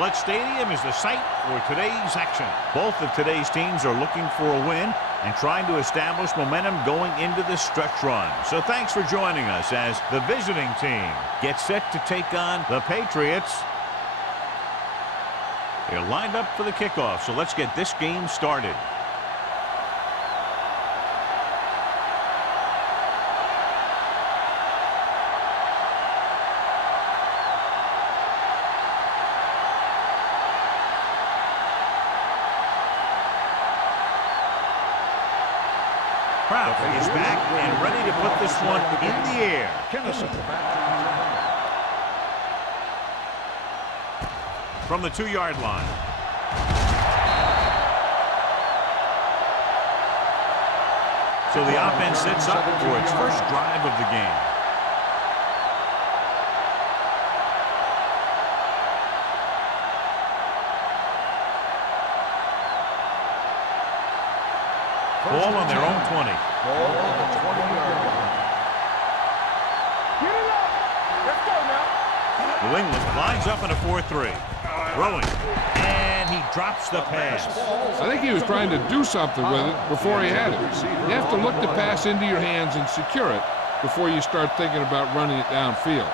Gillette Stadium is the site for today's action. Both of today's teams are looking for a win and trying to establish momentum going into this stretch run. So thanks for joining us as the visiting team gets set to take on the Patriots. They're lined up for the kickoff, so let's get this game started. Kraft is back and ready to put this one in the air. From the 2-yard line. So the offense sets up for its first drive of the game. Ball on their own 20. Ball on the 20-yard line. Get it up. Let's go now. New England lines up in a 4-3. Throwing. And he drops the pass. I think he was trying to do something with it before he had it. You have to look the pass into your hands and secure it before you start thinking about running it downfield.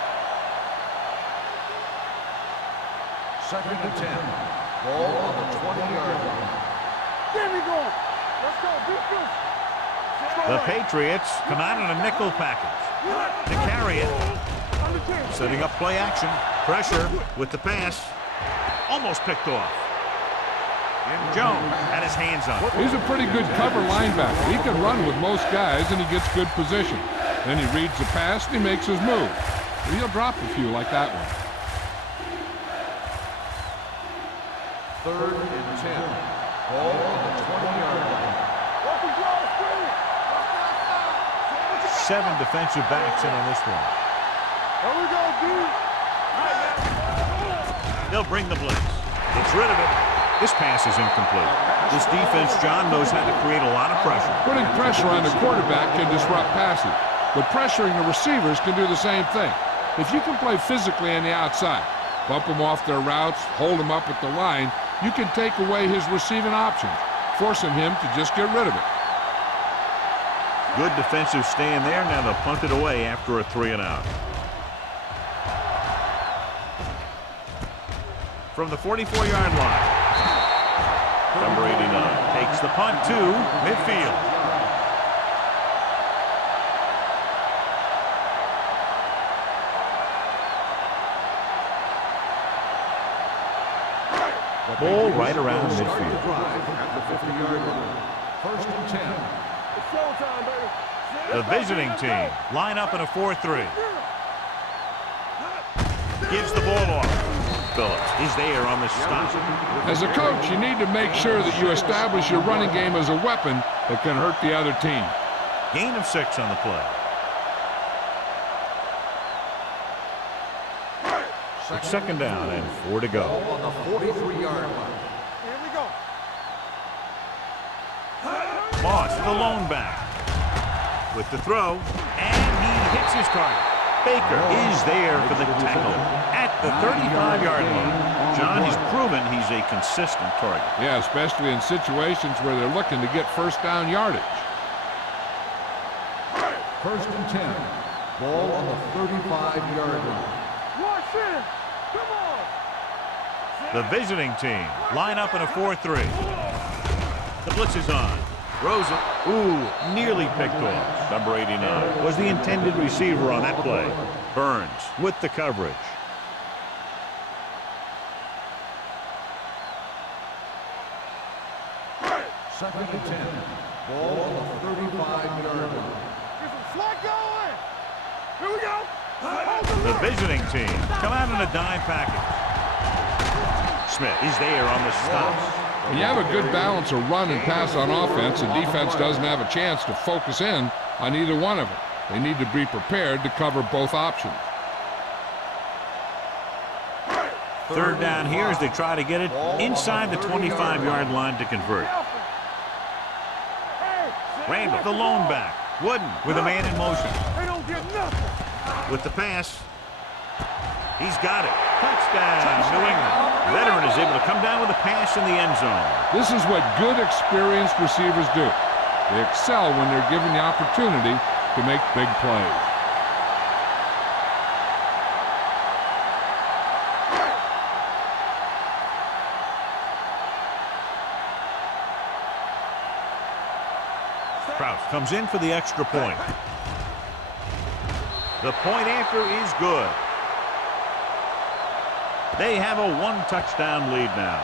2nd and 10. Ball on the 20-yard line. There we go. Let's go. Defense. The Patriots come out in a nickel package to carry it. Setting up play action. Pressure with the pass. Almost picked off. Jones had his hands on it. He's a pretty good cover linebacker. He can run with most guys, and he gets good position. Then he reads the pass, and he makes his move. He'll drop a few like that one. 3rd and 10. Ball on the 20-yard line. 7 defensive backs in on this one. Here we go, dude. They'll bring the blitz. Gets rid of it. This pass is incomplete. This defense, John, knows how to create a lot of pressure. Putting pressure on the quarterback can disrupt passing, but pressuring the receivers can do the same thing. If you can play physically on the outside, bump them off their routes, hold them up at the line, you can take away his receiving options, forcing him to just get rid of it. Good defensive stand there. Now they'll punt it away after a 3-and-out. From the 44-yard line. Number 89 takes the punt to midfield. Ball right around midfield. At the 50-yard line. 1st and 10. It's showtime, baby. The visiting team line up in a 4-3. Gives the ball off. Phillips is there on the stop. As a coach, you need to make sure that you establish your running game as a weapon that can hurt the other team. Gain of 6 on the play. It's 2nd down and 4 to go. Ball on the 43-yard line. Here we go. Moss, the lone back. With the throw, and he hits his target. Baker is there for the tackle at the 35-yard line. John has proven he's a consistent target. Yeah, especially in situations where they're looking to get first down yardage. 1st and 10. Ball on the 35-yard line. Watch it. Come on. The visiting team line up in a 4-3. The blitz is on. Throws it. Ooh, nearly picked off. Number 89 was the intended receiver on that play. Burns with the coverage. Second and 10. Ball on the 35-yard line. Get some slack going. Here we go. The visiting team come out in a dime package. Smith is there on the stop. When you have a good balance of run and pass on offense, the defense doesn't have a chance to focus in on either one of them. They need to be prepared to cover both options. 3rd down here as they try to get it inside the 25-yard line to convert. Randall, the lone back. Wooden with a man in motion. They don't get nothing. With the pass. He's got it. Touchdown, New England. Veteran is able to come down with a pass in the end zone. This is what good, experienced receivers do. They excel when they're given the opportunity to make big plays. Kraus comes in for the extra point. The point after is good. They have a one-touchdown lead now.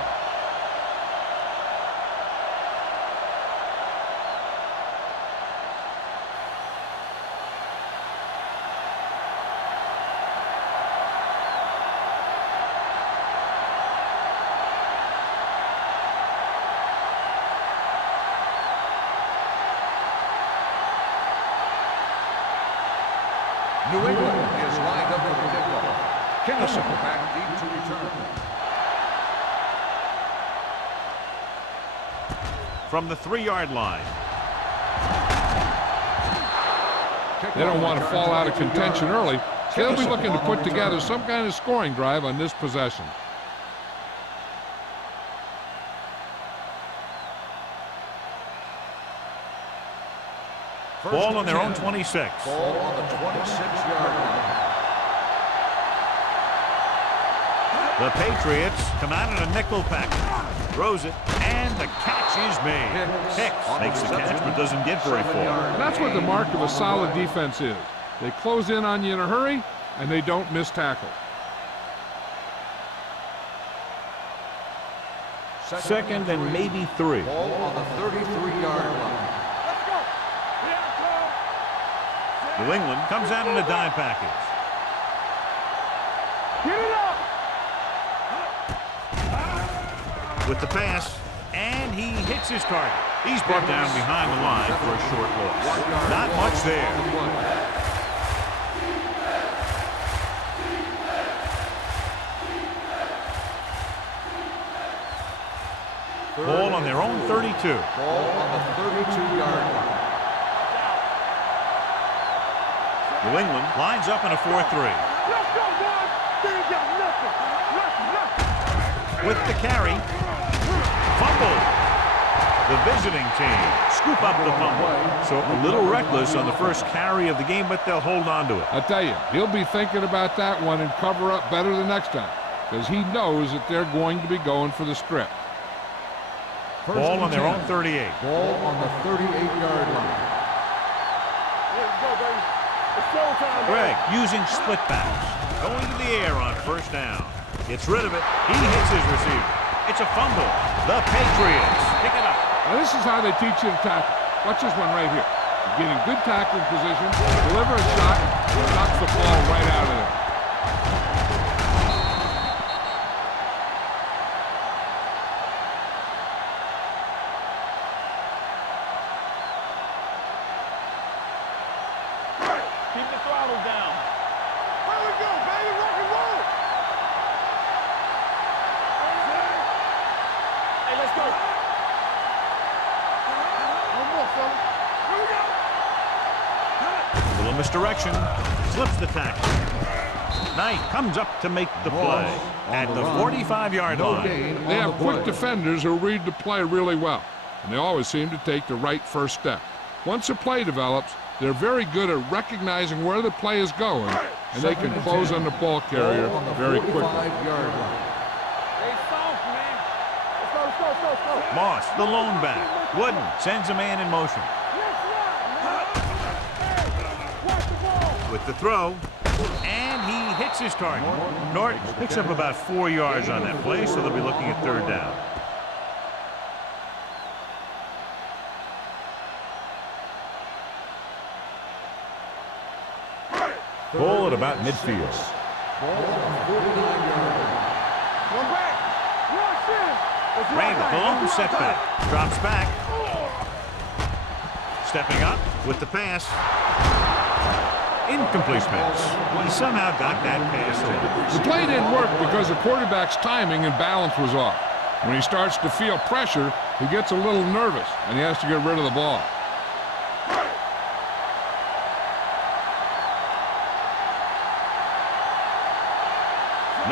New England is lined up for the kickoff. Kennison back deep to return. From the 3-yard line. They don't want to fall out of contention early, so they'll be looking to put together some kind of scoring drive on this possession. Ball on their own 26. Ball on the 26-yard line. The Patriots come out in a nickel package. Throws it, and the catch is made. Hicks makes the catch, but doesn't get very far. That's what the mark of a solid defense is. They close in on you in a hurry, and they don't miss tackle. Second and maybe 3. Ball on the 33-yard line. New England comes out in a dime package. Get it up! With the pass, and he hits his target. He's brought down behind the line for a short loss. Not much there. Ball on their own 32. Ball on the 32-yard line. New England lines up in a 4-3. Let's go, boys! They ain't got nothing. With the carry. Fumble. The visiting team scoop up the fumble. So a little reckless on the first carry of the game, but they'll hold on to it. I tell you, he'll be thinking about that one and cover up better the next time, because he knows that they're going to be going for the strip. Ball on their own 38. Ball on the 38-yard line. Let's go, baby. It's showtime. Greg using split backs. Going to the air on first down. Gets rid of it. He hits his receiver. It's a fumble. The Patriots pick it up. Now this is how they teach you to tackle. Watch this one right here. Get in good tackling position, deliver a shot, and knocks the ball right out of there. Keep the throttle down. Where we go, baby? Rock and roll. Hey, let's go. One more, fella. Here we go. Little misdirection. Slips the tackle. Knight comes up to make the play at the 45-yard line. They have quick defenders who read the play really well, and they always seem to take the right first step. Once a play develops, they're very good at recognizing where the play is going, and they can close on the ball carrier very quickly. Hey, soft, man. Let's go. Moss, the lone back. Wooden sends a man in motion. Watch the ball. With the throw, and he hits his target. Norton picks up about 4 yards on that play, so they'll be looking at third down. Ball at about midfield. Ball on the 49-yard line. One back. Randall, the lone setback. Drops back. Stepping up with the pass. Incomplete pass. He somehow got that pass in. The play didn't work because the quarterback's timing and balance was off. When he starts to feel pressure, he gets a little nervous, and he has to get rid of the ball.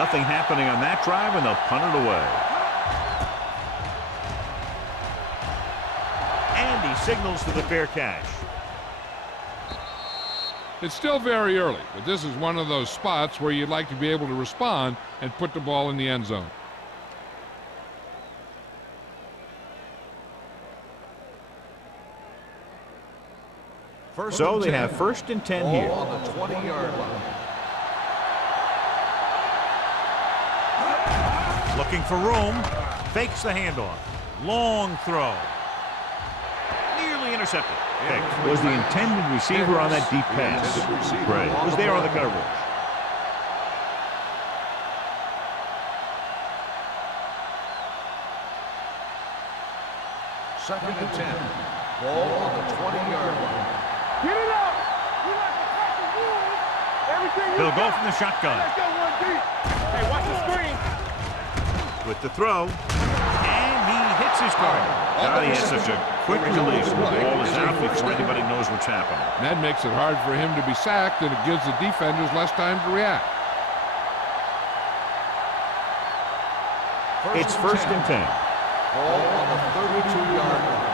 Nothing happening on that drive, and they'll punt it away. And he signals to the fair catch. It's still very early, but this is one of those spots where you'd like to be able to respond and put the ball in the end zone. So they have 1st and 10 here. On the 20-yard line. Looking for room. Fakes the handoff. Long throw. Nearly intercepted. Hicks was the intended receiver on that deep pass. Gray was there on the coverage. Second and 10. Ball on the 20-yard line. Get it up! You like to crack the rules. Everything you They'll go got. from the shotgun. Let's go one deep. Hey, watch the screen. With the throw. And he hits his target. God, he has such a quick release. The ball is out before anybody knows what's happening. And that makes it hard for him to be sacked, and it gives the defenders less time to react. It's 1st and 10. Ball on the 32-yard line.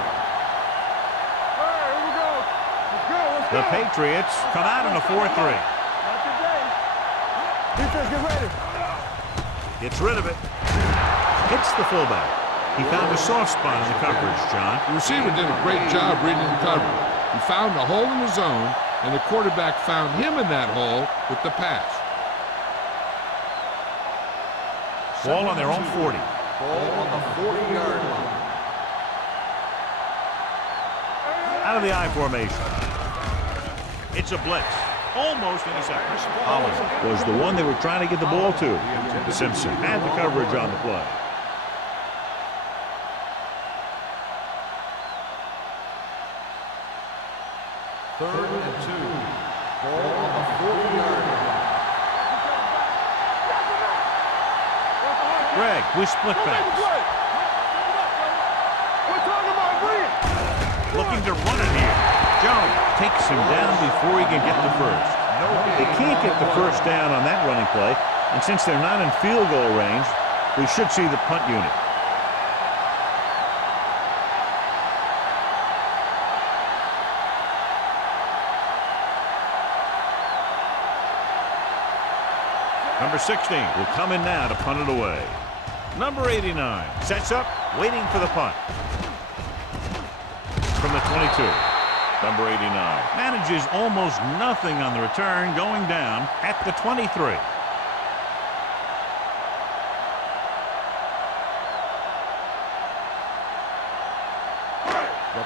The Patriots come out in a 4-3. Not today. Defense, get ready. Gets rid of it. Hits the fullback. He found a soft spot in the coverage, John. The receiver did a great job reading the coverage. He found a hole in the zone, and the quarterback found him in that hole with the pass. Ball on their own 40. Ball on the 40-yard line. Out of the I formation. It's a blitz. Almost intercepted. Holland was the one they were trying to get the ball to. Simpson had the coverage on the play. Third and 2. Ball on the 40-yard line. Greg with split pass. We're talking about bring it. Looking to run it here. Jones takes him down before he can get the first. They can't get the first down on that running play, and since they're not in field goal range, we should see the punt unit. Number 16 will come in now to punt it away. Number 89 sets up, waiting for the punt. From the 22. Number 89 manages almost nothing on the return, going down at the 23.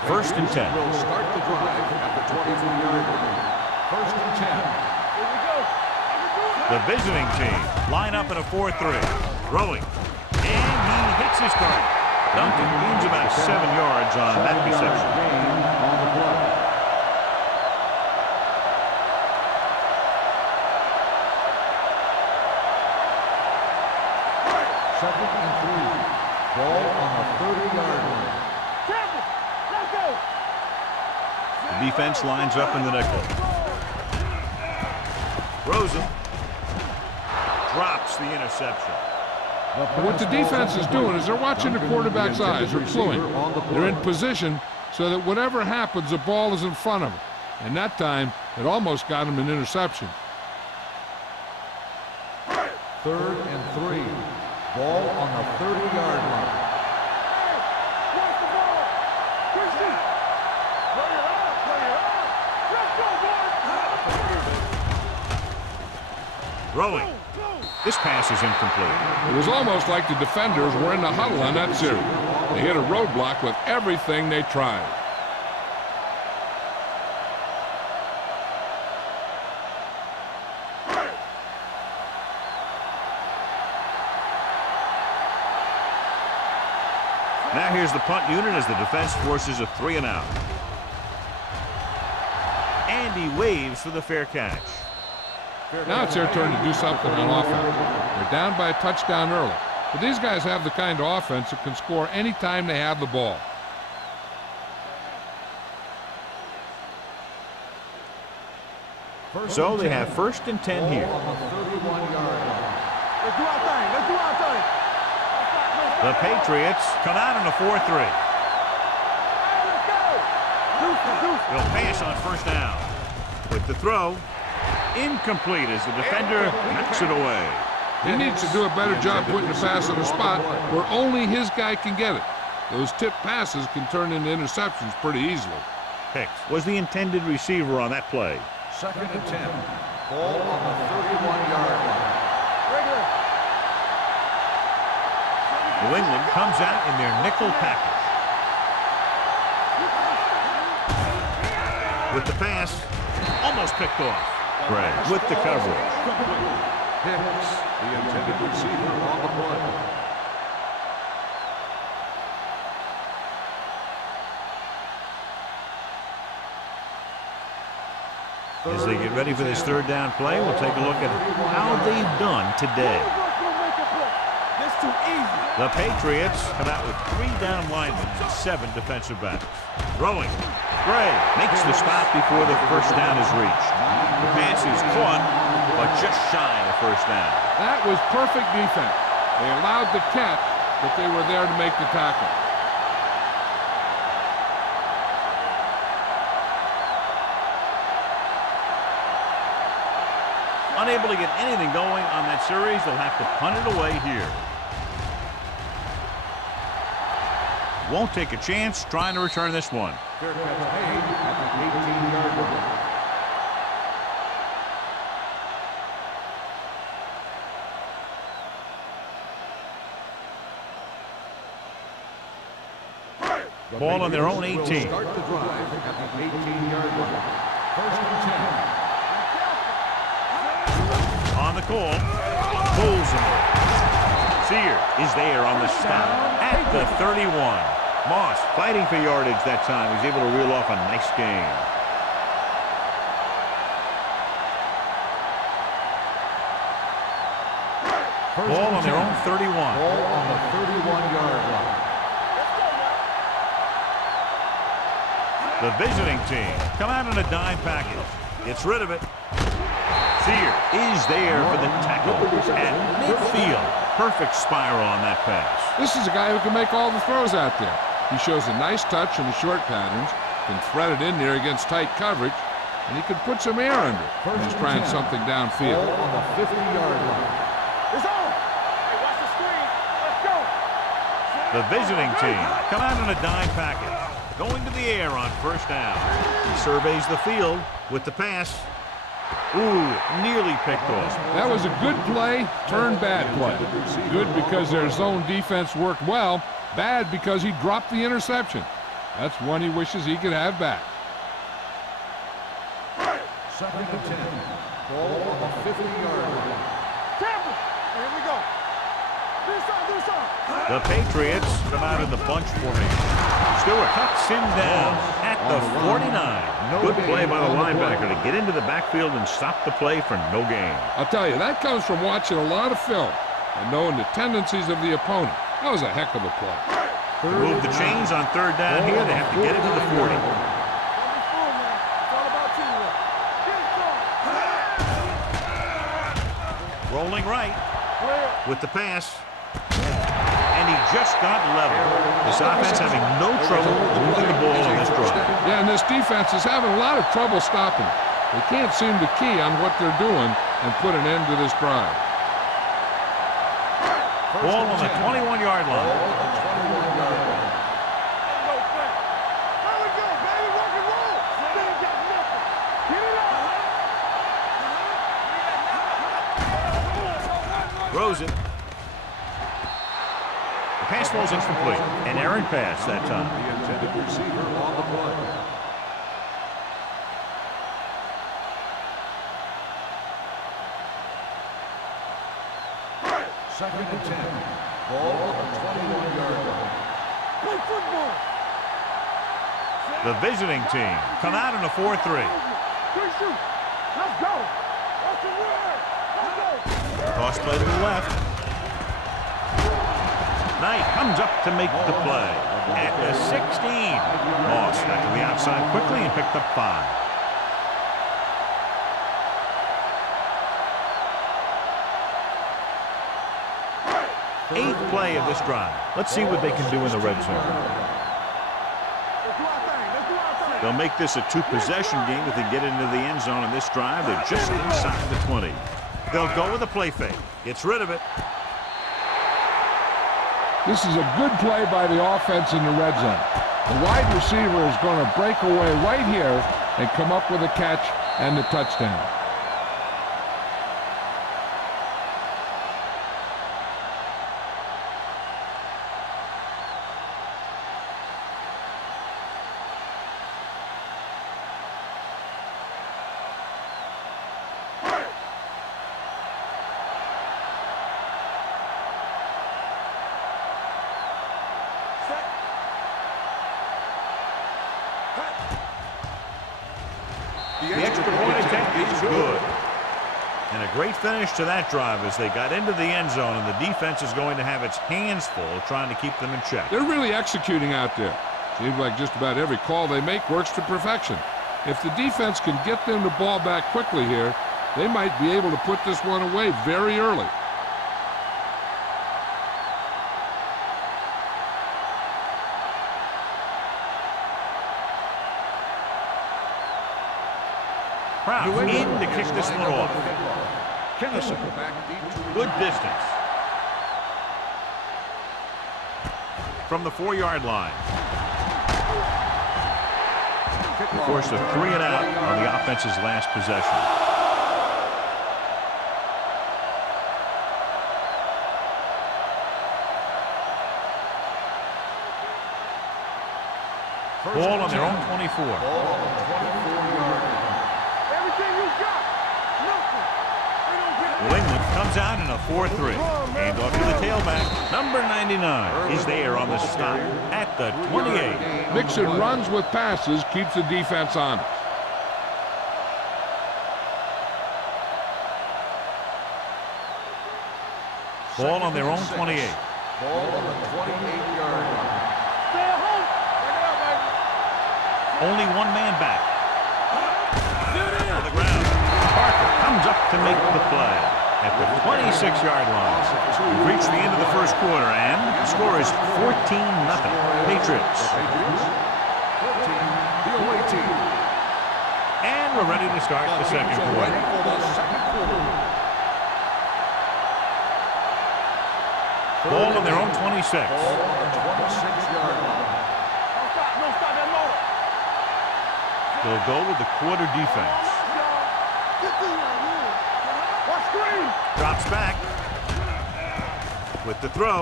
First and 10. Will start the drive at the 23-yard line. First and 10. The visiting team line up in a 4-3. Throwing. And he hits his target. Duncan gains about 7 yards on that reception. Second and 3. Ball on the 30-yard line. Let's go. The defense lines up in the nickel. Rosen drops the interception. What the defense is doing is they're watching the quarterback's eyes. They're cluing. They're in position so that whatever happens, the ball is in front of them. And that time, it almost got him an interception. Third and 3. Ball on the 30-yard line. Watch the ball. Christian. Play it out. Play it out. Let's go, boys. Throwing. This pass is incomplete. It was almost like the defenders were in the huddle on that series. They hit a roadblock with everything they tried. Now here's the punt unit as the defense forces a 3 and out. And he waves for the fair catch. Now it's their turn to do something on offense. They're down by a touchdown early. But these guys have the kind of offense that can score any time they have the ball. So they have 1st and 10 here. On the 31-yard line. Let's do our thing. Let's do our thing. The Patriots come out in a 4-3. Let's go. Deuce. They'll pass on first down. With the throw, incomplete as the defender knocks it away. He needs to do a better job putting the pass in a spot where only his guy can get it. Those tip passes can turn into interceptions pretty easily. Hicks was the intended receiver on that play. 2nd and 10. Ball on the 31-yard line. New England comes out in their nickel package. With the pass, almost picked off. Gray with the coverage. Hicks, the intended receiver on the play. As they get ready for this third down play, we'll take a look at how they've done today. This too easy. The Patriots come out with 3 down linemen and 7 defensive backs. Throwing. Gray makes the stop before the first down is reached. The pass is caught, but just shy of first down. That was perfect defense. They allowed the catch, but they were there to make the tackle. Unable to get anything going on that series, they'll have to punt it away here. Won't take a chance trying to return this one. Fair catch made at the 18-yard line. Ball on their own 18. Start the drive at the 18-yard line. 1st and 10. On the call, pulls him over. Sear is there on the stop at the 31. Moss fighting for yardage that time. He's able to reel off a nice gain. Ball on their own 31. Ball on the 31-yard line. The visiting team come out in a dime package. Gets rid of it. Sear is there for the tackle at midfield. Perfect spiral on that pass. This is a guy who can make all the throws out there. He shows a nice touch in the short patterns, can thread it in there against tight coverage, and he can put some air under it when he's trying something downfield. Ball on the 50-yard line. It's on. Hey, watch the screen. Let's go. The visiting team come out in a dime package. Going to the air on first down. He surveys the field with the pass. Ooh, nearly picked off. That was a good play, turned bad play. Good because their zone defense worked well. Bad because he dropped the interception. That's one he wishes he could have back. 2nd and 10. Ball on the 50-yard line. Campbell. Here we go. Do something. The Patriots come out in the bunch formation. Stewart cuts him down at the 49. Good play by the linebacker to get into the backfield and stop the play for no gain. I'll tell you, that comes from watching a lot of film and knowing the tendencies of the opponent. That was a heck of a play. To move the chains on third down here, they have to get it to the 40. It's all about teamwork. Get it. Rolling right with the pass. And he just got level. This offense having no trouble moving the ball on this drive. Yeah, and this defense is having a lot of trouble stopping it. They can't seem to key on what they're doing and put an end to this drive. Ball on the 21-yard line. There we go, baby. Rock and roll. They ain't got nothing. Get it up. Throws it. The pass falls incomplete. An errant pass that time. The intended receiver on the play. Second and 10. Ball on the 21-yard line. Play football. The visiting team come out in a 4-3. Quick shoot. Let's go. That's the word. Let's go. Toss play to the left. Knight comes up to make the play at the 16. Moss got to the outside quickly and picked up 5. 8th play of this drive. Let's see what they can do in the red zone. They'll make this a 2-possession game if they get into the end zone in this drive. They're just inside the 20. They'll go with a play fake. Gets rid of it. This is a good play by the offense in the red zone. The wide receiver is going to break away right here and come up with a catch and the touchdown. The extra point attempt is good. And a great finish to that drive as they got into the end zone, and the defense is going to have its hands full trying to keep them in check. They're really executing out there. Seems like just about every call they make works to perfection. If the defense can get them the ball back quickly here, they might be able to put this one away very early. Proud in to kick this one off. Kennison, good distance. From the 4-yard line. Forced a 3 and out on the offense's last possession. Ball on their own 24. New England comes out in a 4-3. Hand off to the tailback. Number 99 is there on the stop at the 28. Mixing runs with passes keeps the defense honest. Ball on their own 28. Ball on the 28-yard line. Stay at home. Bring it up, baby. Only one man back. To the ground. Parker comes up to make the play at the 26-yard line. We've reached the end of the first quarter, and the score is 14-0. Patriots. 14, the away team. And we're ready to start the second quarter. Ready for the second quarter. Ball on their own 26. Ball on the 26-yard line. No stop that motor. They'll go with the quarter defense. Watch screen. Drops back. With the throw.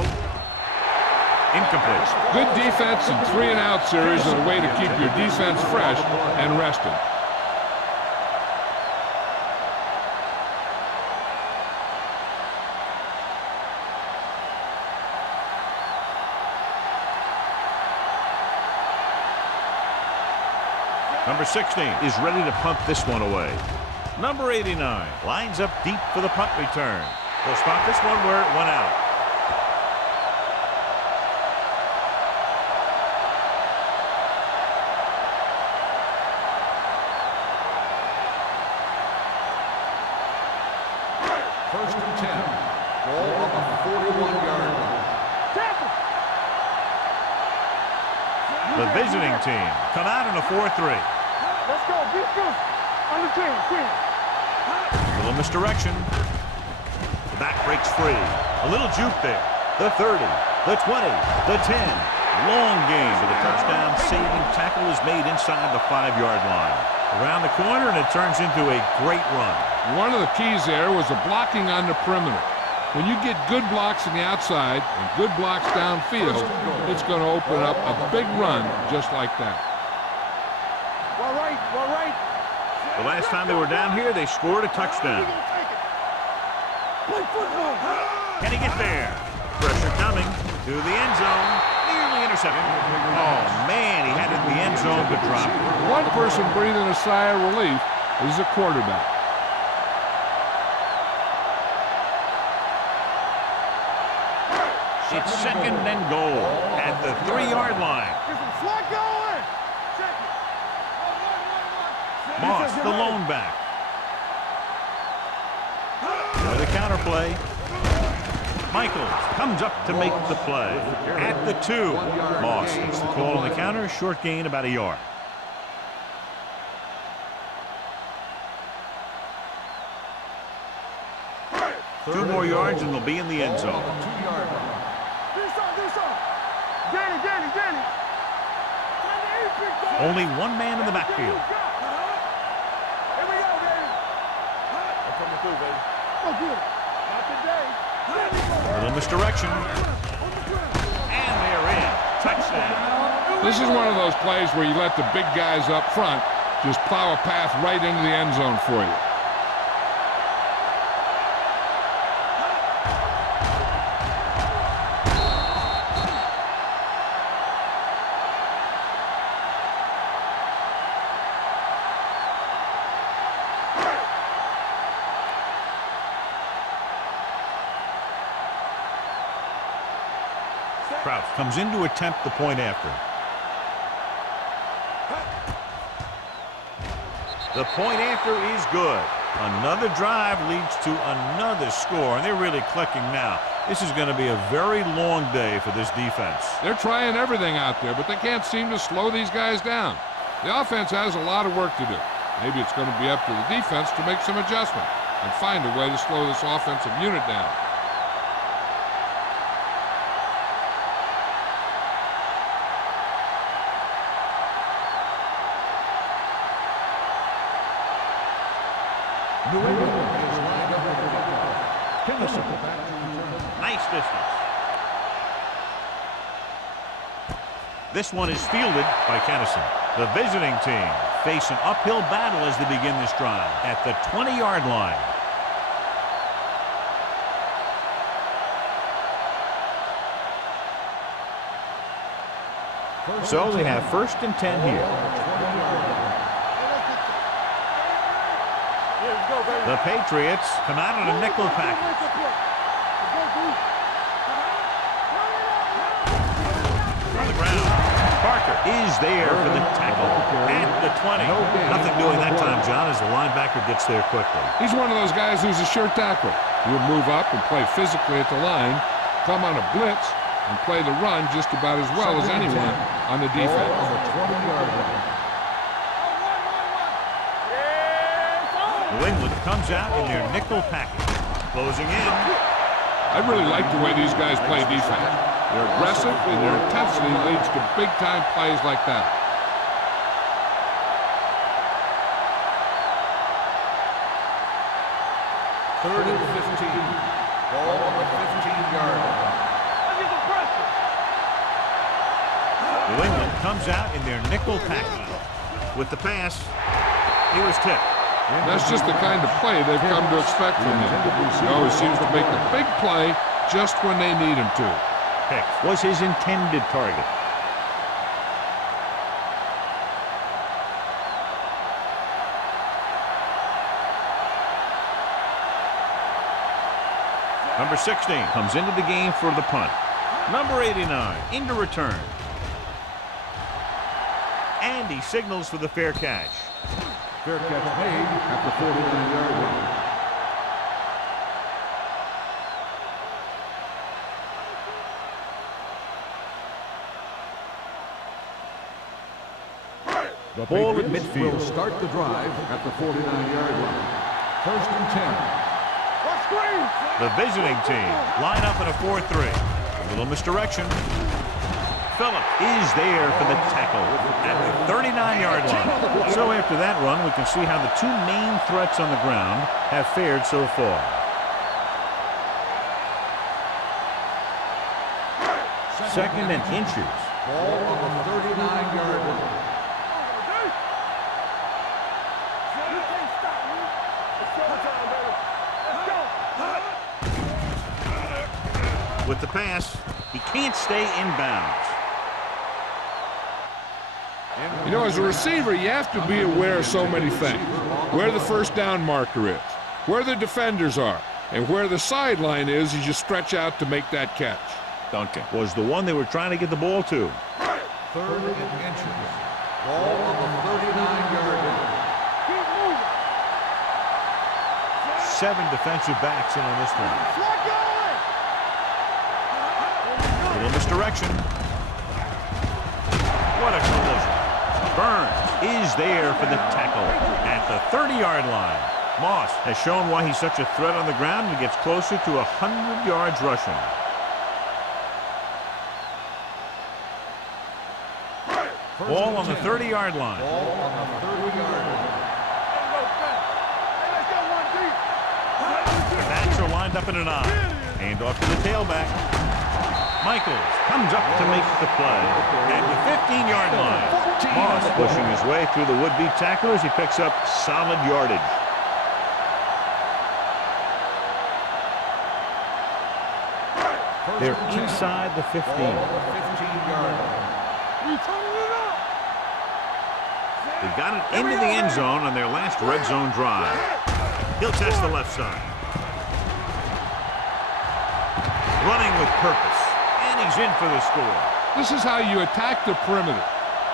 Incomplete. Good defense and 3-and-out series are a way to keep your defense fresh and rested. Number 16 is ready to punt this one away. Number 89 lines up deep for the punt return. They'll spot this one where it went out. First and 10. Ball on the 41-yard line. The visiting team come out in a 4-3. Let's go. Be good. On the team. Little misdirection. The back breaks free. A little juke there. The 30, the 20, the 10. Long game, but the touchdown saving tackle is made inside the 5-yard line. Around the corner, and it turns into a great run. One of the keys there was the blocking on the perimeter. When you get good blocks on the outside and good blocks downfield, it's going to open up a big run just like that. Well, right. The last time they were down here, they scored a touchdown. Play football. Can he get there? Pressure coming to the end zone. Nearly intercepted. Oh, man, he had it in the end zone, but dropped it. One person breathing a sigh of relief is the quarterback. It's second and goal at the 3-yard line. Get some flag going. Check it. Moss, the lone back. With a counter play. Michaels comes up to make the play. At the 2. Moss gets the call on the counter. Short gain, about a yard. Two more yards and they'll be in the end zone. Danny. Only one man in the backfield. Here we go, baby. I'm coming through, baby. Oh, good. Not today. Little misdirection. And they're in. Touchdown. This is one of those plays where you let the big guys up front just plow a path right into the end zone for you. Kraut comes in to attempt the point after. The point after is good. Another drive leads to another score, and they're really clicking now. This is going to be a very long day for this defense. They're trying everything out there, but they can't seem to slow these guys down. The offense has a lot of work to do. Maybe it's going to be up to the defense to make some adjustment and find a way to slow this offensive unit down. New England is lined up with the football. Kennison back to return. Nice distance. This one is fielded by Kennison. The visiting team face an uphill battle as they begin this drive at the 20-yard line. So they have 1st and 10 here. The Patriots come out in a nickel package. On the ground. Parker is there for the tackle at the 20. Nothing doing that time, John, as the linebacker gets there quickly. He's one of those guys who's a sure tackler. He'll move up and play physically at the line, come on a blitz, and play the run just about as well as anyone on the defense. On the 20-yard line. New England comes out in their nickel package. Closing in. I really like the way these guys play defense. They're aggressive, and their intensity leads to big-time plays like that. Third and 15. Ball on the 15-yard line. New England comes out in their nickel package. With the pass, he was tipped. That's just the kind of play they've come to expect from him. He always seems to make the big play just when they need him to. Pick was his intended target. Number 16 comes into the game for the punt. Number 89 into return. And he signals for the fair catch. Fair catch made at the 49-yard line. The Ball at Patriots midfield. will start the drive at the 49-yard line. 1st and 10. The visiting team line up in a 4-3. A little misdirection. Phillip is there for the tackle at the 39-yard line. So after that run, we can see how the two main threats on the ground have fared so far. Second and inches. Ball on the 39-yard line. With the pass, he can't stay in bounds. You know, as a receiver, you have to be aware of so many things. Where the first down marker is, where the defenders are, and where the sideline is as you stretch out to make that catch. Duncan was the one they were trying to get the ball to. 3rd and inches. Ball on the 39-yard line. 7 defensive backs in on this one. direction. What a collision. Burns is there for the tackle at the 30-yard line. Moss has shown why he's such a threat on the ground and gets closer to 100 yards rushing. Ball on the 30-yard line. Ball on the 30-yard line. The backs are lined up in an I. Hand off to the tailback. Michaels comes up to make the play at the 15-yard line. Moss pushing his way through the would-be tacklers. He picks up solid yardage. They're inside the 15. 15-yard line. They got it into the end zone on their last red zone drive. He'll test the left side. Running with purpose. And he's in for the score. This is how you attack the perimeter.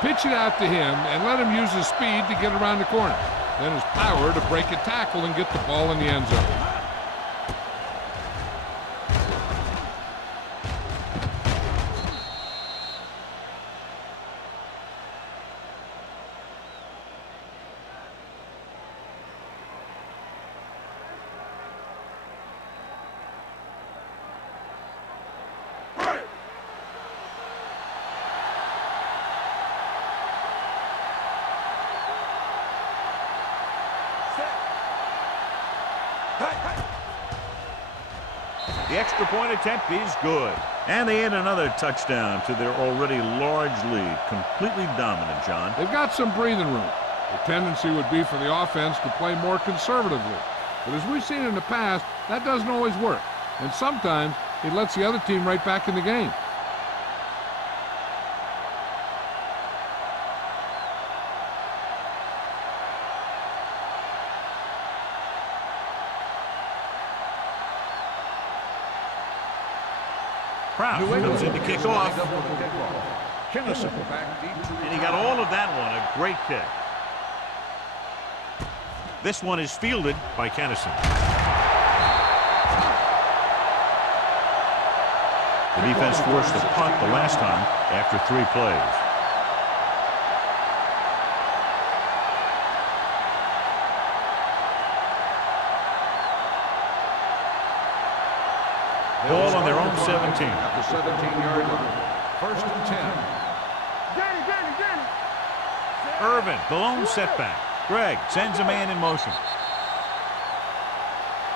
Pitch it out to him and let him use his speed to get around the corner. Then his power to break a tackle and get the ball in the end zone. The extra point attempt is good. And they add another touchdown to their already large lead. Completely dominant, John. They've got some breathing room. The tendency would be for the offense to play more conservatively. But as we've seen in the past, that doesn't always work. And sometimes it lets the other team right back in the game. Proud comes in to kick off. Kennison. And he got all of that one. A great kick. This one is fielded by Kennison. The defense forced the punt the last time after 3 plays. Ball on their own 17. At the 17-yard line. First and 10. Irvin, the lone setback. Greg sends a man in motion.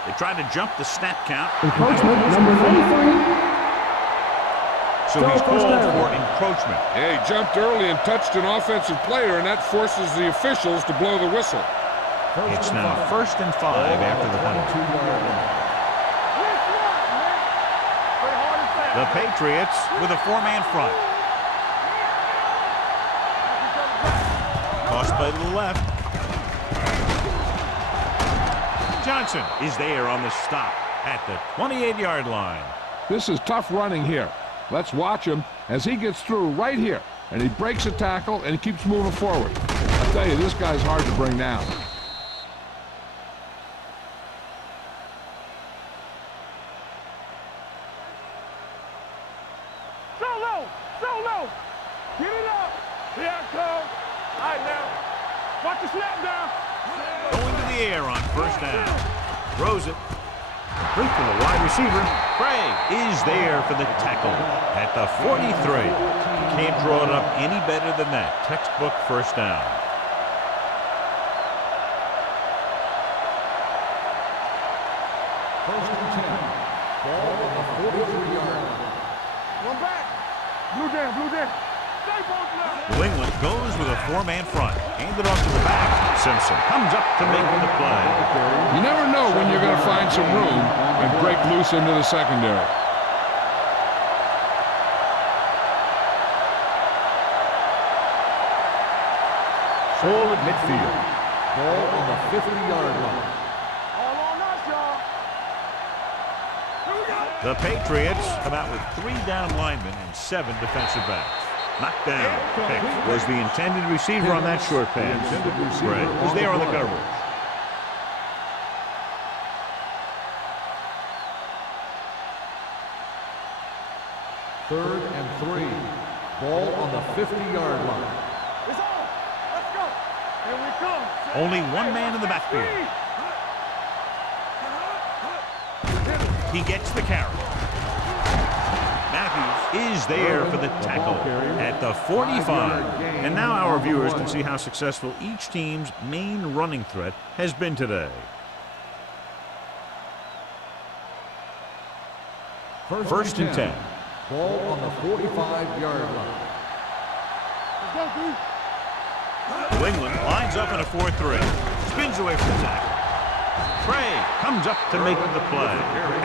They tried to jump the snap count. Encroachment, number 93. So he's called for encroachment. Yeah, he jumped early and touched an offensive player, and that forces the officials to blow the whistle. It's now 1st and 5 after the penalty. The Patriots with a 4-man front. Toss play to the left. Johnson is there on the stop at the 28-yard line. This is tough running here. Let's watch him as he gets through right here. And he breaks a tackle and he keeps moving forward. I tell you, this guy's hard to bring down. Get it up. Here it comes. All right, now. Watch the snap down. Going to the air on 1st down. Throws it. Complete to the wide receiver. Craig is there for the tackle at the 43. Can't draw it up any better than that. Textbook 1st down. First and 10. Ball on the 43-yard line. One back. Blue down. New England goes with a 4-man front. Handed off to the back. Simpson comes up to make the play. You never know when you're going to find some room and break loose into the secondary. Ball at midfield. Ball on the 50-yard line. All on us, y'all. Here we go. The Patriots come out with 3 down linemen and 7 defensive backs. Knocked down. Pick was the intended receiver on that short pass. Gray was there on the coverage. Third and 3. Ball on the 50-yard line. It's on. Let's go. Here we come. Only one man in the backfield. He gets the carry. Matthews is there for the tackle at the 45. And now our viewers can see how successful each team's main running threat has been today. First and 10. Ball on the 45-yard line. New England lines up in a 4-3. Spins away from the tackle. Craig comes up to make the play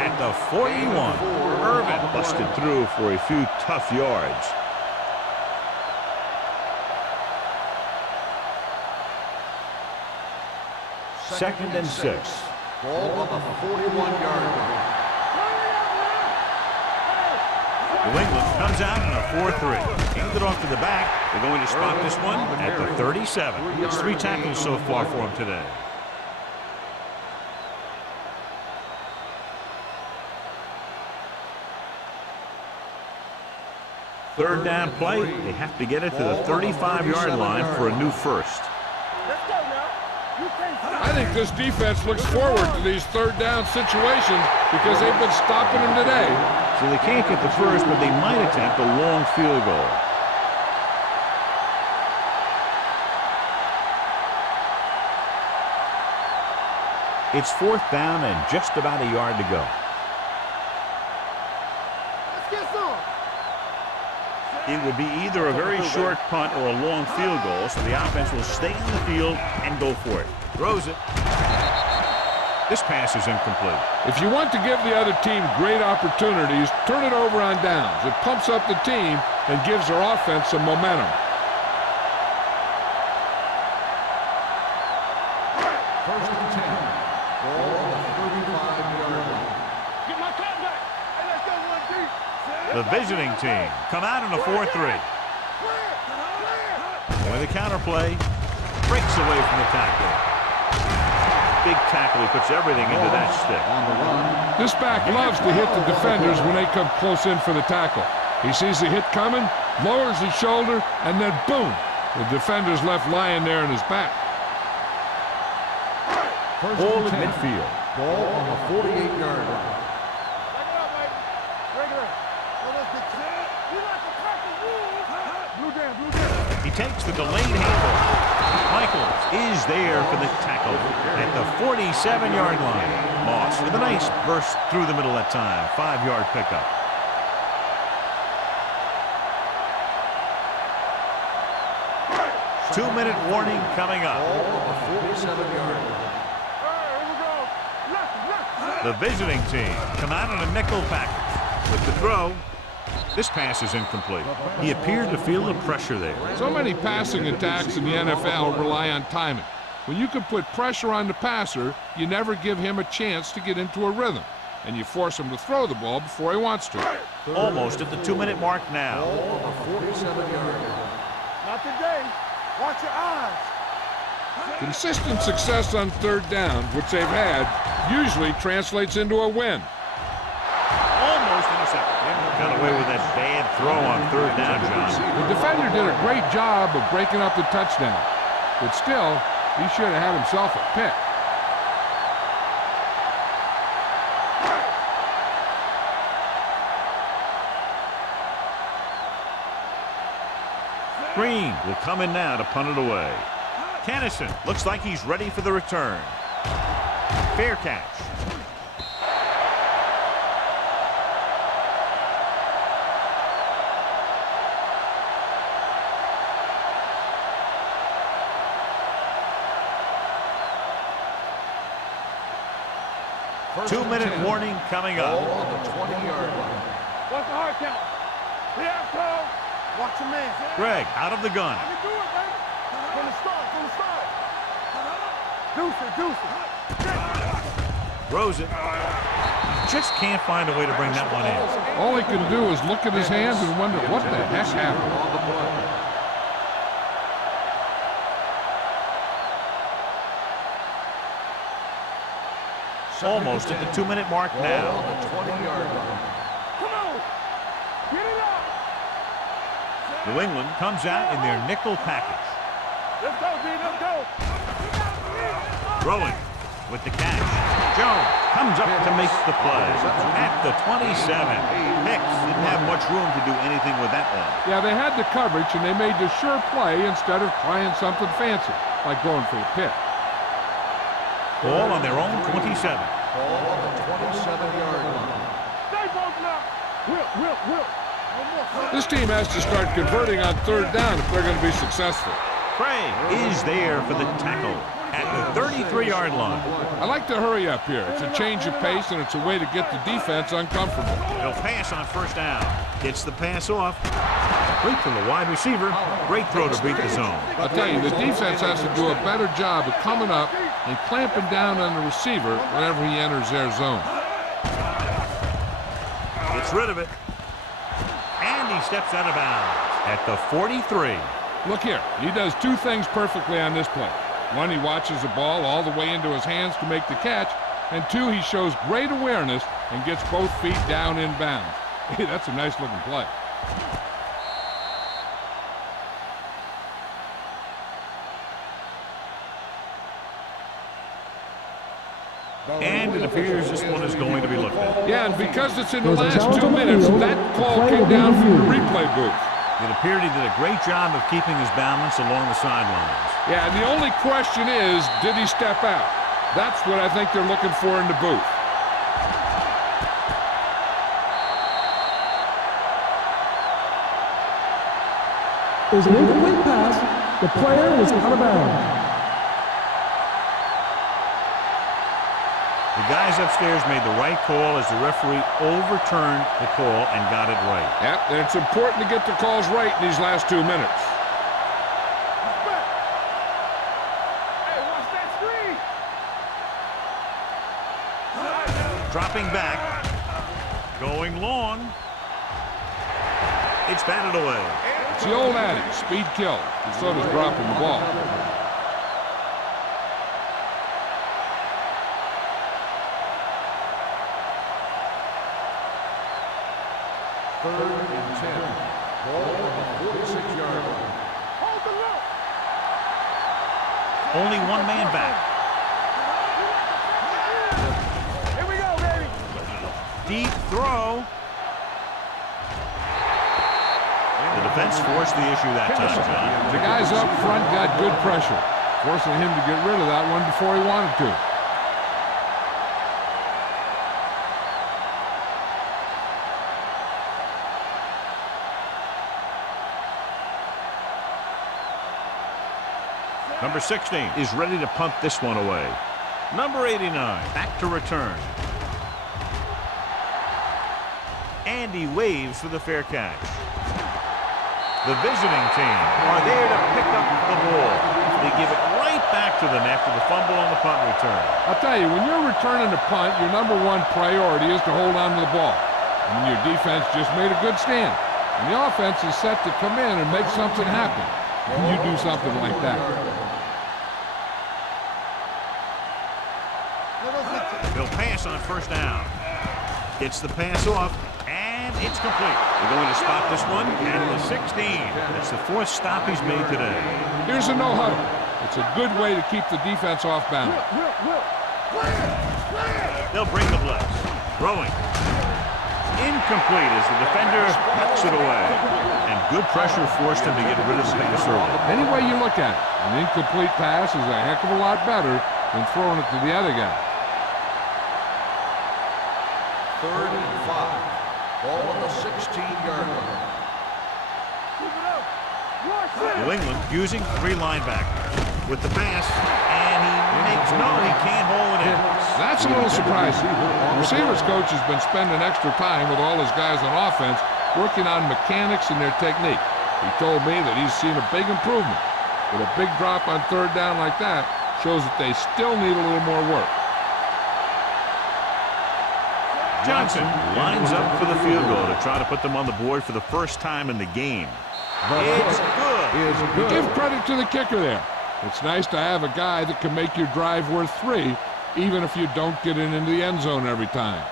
at the 41. Irvin busted through for a few tough yards. Second and 6. Ball on the 41-yard line. New England comes out in a 4-3. Handed off to the back. They're going to spot this one at the 37. It's 3 tackles so far for him today. Third down play. They have to get it to the 35-yard line for a new first. Let's go now. You can't stop. I think this defense looks forward to these third down situations because they've been stopping them today. So they can't get the first, but they might attempt a long field goal. It's 4th down and just about a yard to go. Let's get some. It would be either a very short punt or a long field goal, so the offense will stay on the field and go for it. Throws it. This pass is incomplete. If you want to give the other team great opportunities, turn it over on downs. It pumps up the team and gives their offense some momentum. First and 10. Ball on the 35-yard line. Get my cut back. Hey, let's go one deep. The visiting team come out in a 4-3. With the counterplay, breaks away from the tackle. Big tackle. He puts everything into that stick. On the run. This back loves to hit the defenders when they come close in for the tackle. He sees the hit coming, lowers his shoulder, and then boom, the defender's left lying there in his back. First Ball and at 10. midfield. Ball on the 48-yard line. Break it up, baby. Break it up. Let's get set. You like to crack the rules. Blue down, blue down. He takes the delayed handle. Michaels is there for the tackle at the 47-yard line. Moss with a nice burst through the middle that time. 5-yard pickup. Two-minute warning coming up. Ball on the 47-yard line. Here we go. Left. The visiting team come out on a nickel package. With the throw, this pass is incomplete. He appeared to feel the pressure there. So many passing attacks in the NFL rely on timing. When you can put pressure on the passer, you never give him a chance to get into a rhythm, and you force him to throw the ball before he wants to. Almost at the 2-minute mark now. Ball on the 47-yard line. Not today. Watch your eyes. Consistent success on third down, which they've had, usually translates into a win. Almost intercepted. Got away with that bad throw on third down, John. The defender did a great job of breaking up the touchdown, but still, he should have had himself a pick. Green will come in now to punt it away. Kennison looks like he's ready for the return. Fair catch. Two-minute warning coming Ball up. on the 20-yard line. What's the hard count? Here, Cole. Watch your man. Greg out of the gun. I can do it, baby. From the start, from the start. Deuce it. Throws it. Just can't find a way to bring that one in. All he can do is look at his hands and wonder what the heck happened. On the play. Almost at the 2-minute mark Ball now. on the 20-yard line. Come on. Get it up. New England comes out in their nickel package. Let's go, D. Let's go. Throwing with the catch. Jones comes up to make the play. At the 27. Hicks didn't have much room to do anything with that one. Yeah, they had the coverage, and they made the sure play instead of trying something fancy, like going for a pick. Ball on their own 27. Ball on the 27-yard line. Stay both now. Will. This team has to start converting on third down if they're going to be successful. Craig is there for the tackle at the 33-yard line. I like to hurry up here. It's a change of pace, and it's a way to get the defense uncomfortable. He'll pass on first down. Gets the pass off. Complete to the wide receiver. Great throw to beat the zone. I'll tell you, the defense has to do a better job of coming up and clamping down on the receiver whenever he enters their zone. Gets rid of it. And he steps out of bounds at the 43. Look here, he does two things perfectly on this play. One, he watches the ball all the way into his hands to make the catch, and two, he shows great awareness and gets both feet down in bounds. Hey, that's a nice looking play. And it appears this one is going to be looked at. Yeah, and because it's in the last 2 minutes, that call came down from the replay booth. It appeared he did a great job of keeping his balance along the sidelines. Yeah, and the only question is, did he step out? That's what I think they're looking for in the booth. There's an incomplete pass. The player was out of bounds. The guys upstairs made the right call as the referee overturned the call and got it right. Yep, and it's important to get the calls right in these last 2 minutes. Hey, watch that screen. Dropping back. Going long. It's batted away. It's the old adage, speed kills, and so does dropping the ball. Third and 10. Ball on the 46-yard line. Hold the look. Only one man back. Here we go, baby. Deep throw. The defense forced the issue that time, John. The guys up front got good pressure, forcing him to get rid of that one before he wanted to. Number 16 is ready to punt this one away. Number 89 back to return. And he waves for the fair catch. The visiting team are there to pick up the ball. They give it right back to them after the fumble on the punt return. I'll tell you, when you're returning a punt, your number one priority is to hold on to the ball. And your defense just made a good stand. And the offense is set to come in and make something happen. And you do something like that. He'll pass on first down. Gets the pass off, and it's complete. We're going to spot this one at the 16. That's the fourth stop he's made today. Here's a no-huddle. It's a good way to keep the defense off balance. They'll bring the blitz. Throwing. Incomplete as the defender puts it away. And good pressure forced him to get rid of the pass early. Any way you look at it, an incomplete pass is a heck of a lot better than throwing it to the other guy. Third and 5. Ball on the 16-yard line. New England using three linebackers with the pass, and he can't hold it in. That's a little surprising. The receivers coach has been spending extra time with all his guys on offense working on mechanics and their technique. He told me that he's seen a big improvement. But a big drop on third down like that shows that they still need a little more work. Johnson lines up for the field goal to try to put them on the board for the first time in the game. It's good. Give credit to the kicker there. It's nice to have a guy that can make your drive worth 3, even if you don't get it into the end zone every time.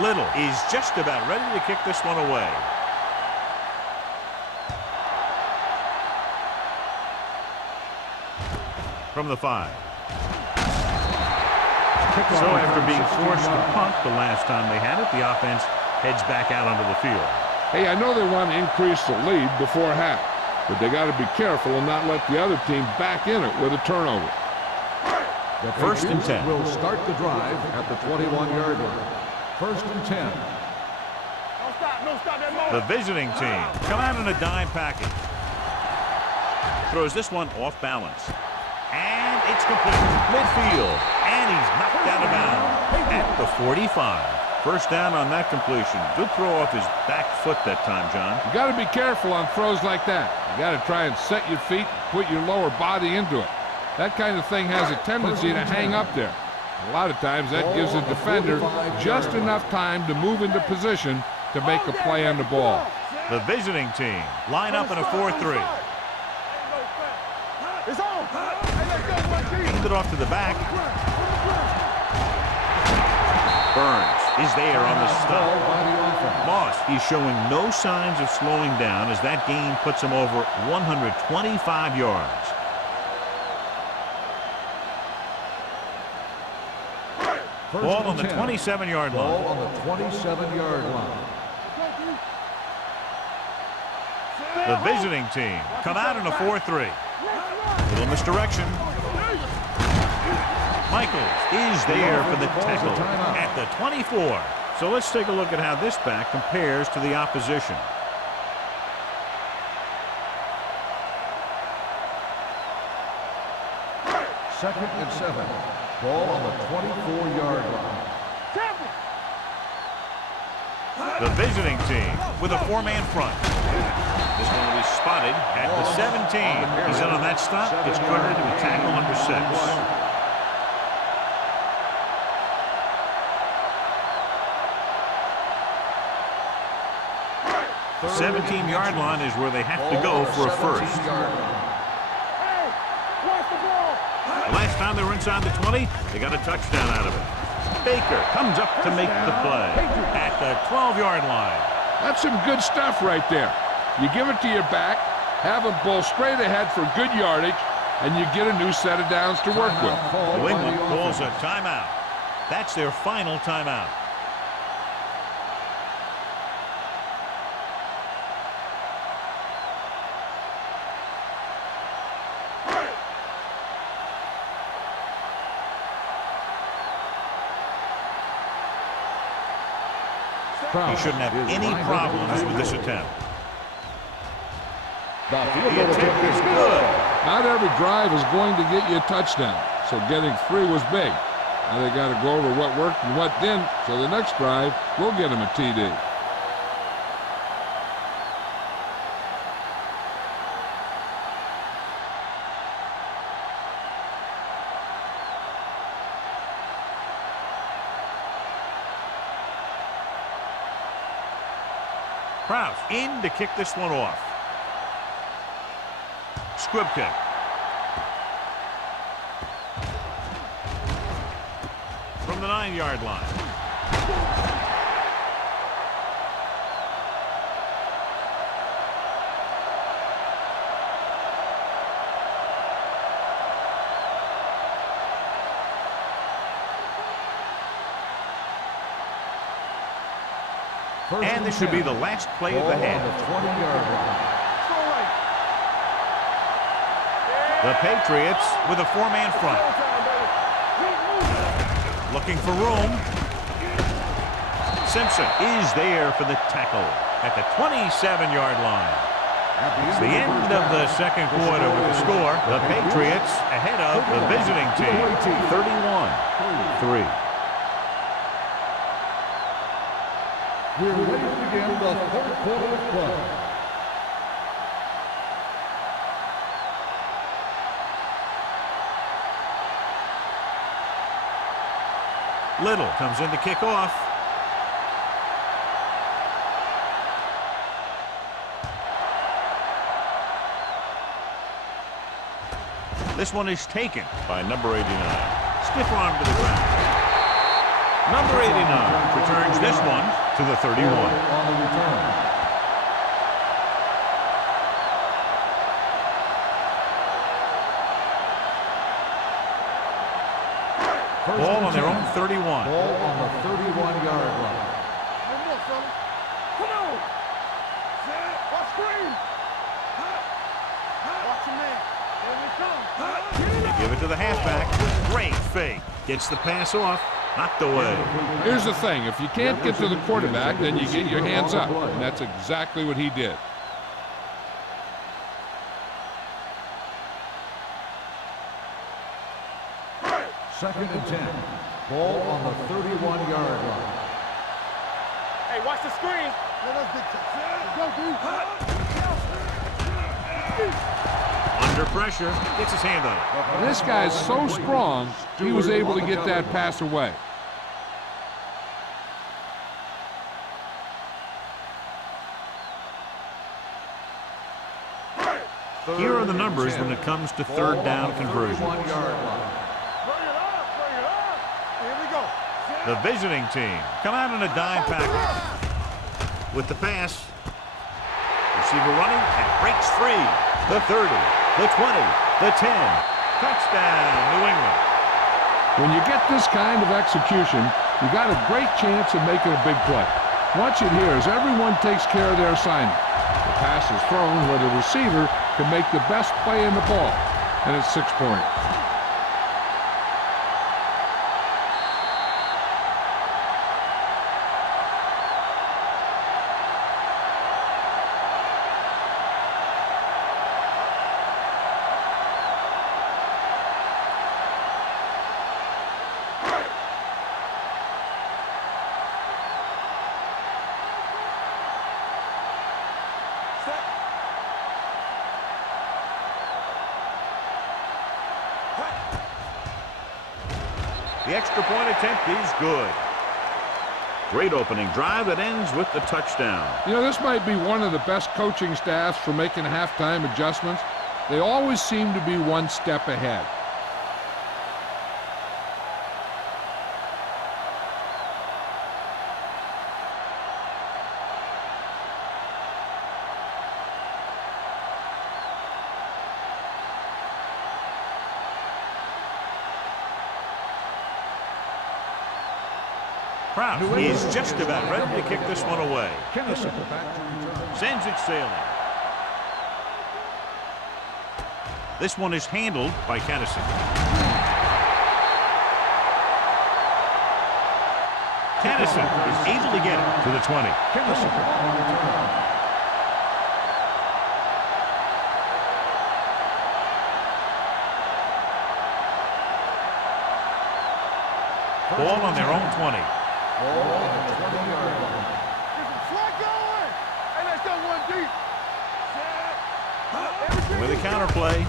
Little is just about ready to kick this one away. From the 5. So after being forced to punt the last time they had it, the offense heads back out onto the field. Hey, I know they want to increase the lead before half, but they got to be careful and not let the other team back in it with a turnover. The First and 10. will start the drive at the 21-yard line. First and 10. No stop that moment. The visiting team come out in a dime package. Throws this one off balance. And it's complete. Midfield. And he's knocked out of bounds at the 45. First down on that completion. Good throw off his back foot that time, John. You got to be careful on throws like that. You got to try and set your feet, put your lower body into it. That kind of thing has a tendency to hang up there. A lot of times that gives the defender just enough time to move into position to make a play on the ball. The visiting team line up in a 4-3. It's on. Hey, let's go, Marquis. Hand it off to the back. Burns is there on the stop. Moss is showing no signs of slowing down as that gain puts him over 125 yards. Ball on the 27-yard line. Ball on the 27-yard line. The visiting team come out in a 4-3. Little misdirection. Michaels is there for the tackle at the 24. So let's take a look at how this back compares to the opposition. Second and 7. Ball on the 24-yard line. The visiting team with a 4-man front. This one will be spotted at the 17. He's in on that stop. It's credited to tackle number 6. 17-yard line is where they have to go for a first. Hey, watch the ball. Last time they were inside the 20, they got a touchdown out of it. Baker comes up to make the play at the 12-yard line. That's some good stuff right there. You give it to your back, have him pull straight ahead for good yardage, and you get a new set of downs to work with. New England calls a timeout. That's their final timeout. He shouldn't have any problems with this attempt. The attempt is good. Not every drive is going to get you a touchdown, so getting 3 was big. Now they got to go over what worked and what didn't, so the next drive will get them a TD. Krause in to kick this one off. Squib kick. From the 9-yard line. And this should be the last play of the half. The Patriots with a 4-man front. Looking for room. Simpson is there for the tackle at the 27-yard line. It's the end of the second quarter with the score. The Patriots ahead of the visiting team, 31-3. We're ready to begin the third quarter of play. Little comes in to kick off. This one is taken by number 89. Stiff arm to the ground. Number 89 returns this one to the 31. On the return. Ball on their own 31. Ball on the 31-yard line. One more, fellas. Come on. Watch screen. Watch your man. There we come. They give it to the halfback. Great fake. Gets the pass off. Knocked away. Here's the thing. If you can't get to the quarterback, then you get your hands up. And that's exactly what he did. Second and 10. Ball on the 31-yard line. Hey, watch the screen. Let us dictate. Go, dude. Under pressure. Gets his hand on it. This guy's so strong, he was able to get that pass away. Here are the numbers when it comes to third down conversions. 31-yard line. Bring it up. Bring it up. Here we go. The visiting team come out in a dime package with the pass. Receiver running and breaks free. The 30, the 20, the 10. Touchdown, New England. When you get this kind of execution, you got a great chance of making a big play. Watch it here as everyone takes care of their assignment. The pass is thrown where the receiver can make the best play in the ball, and it's 6 points. The extra point attempt is good. Great opening drive that ends with the touchdown. You know, this might be one of the best coaching staffs for making halftime adjustments. They always seem to be one step ahead. Proud is just about ready to kick this one away. Sends it sailing. This one is handled by Kennison. Kennison is able to get it to the 20. Ball on their own 20. Ball on the 20-yard line. Flag going. Hey, let's go one deep. With a counter play.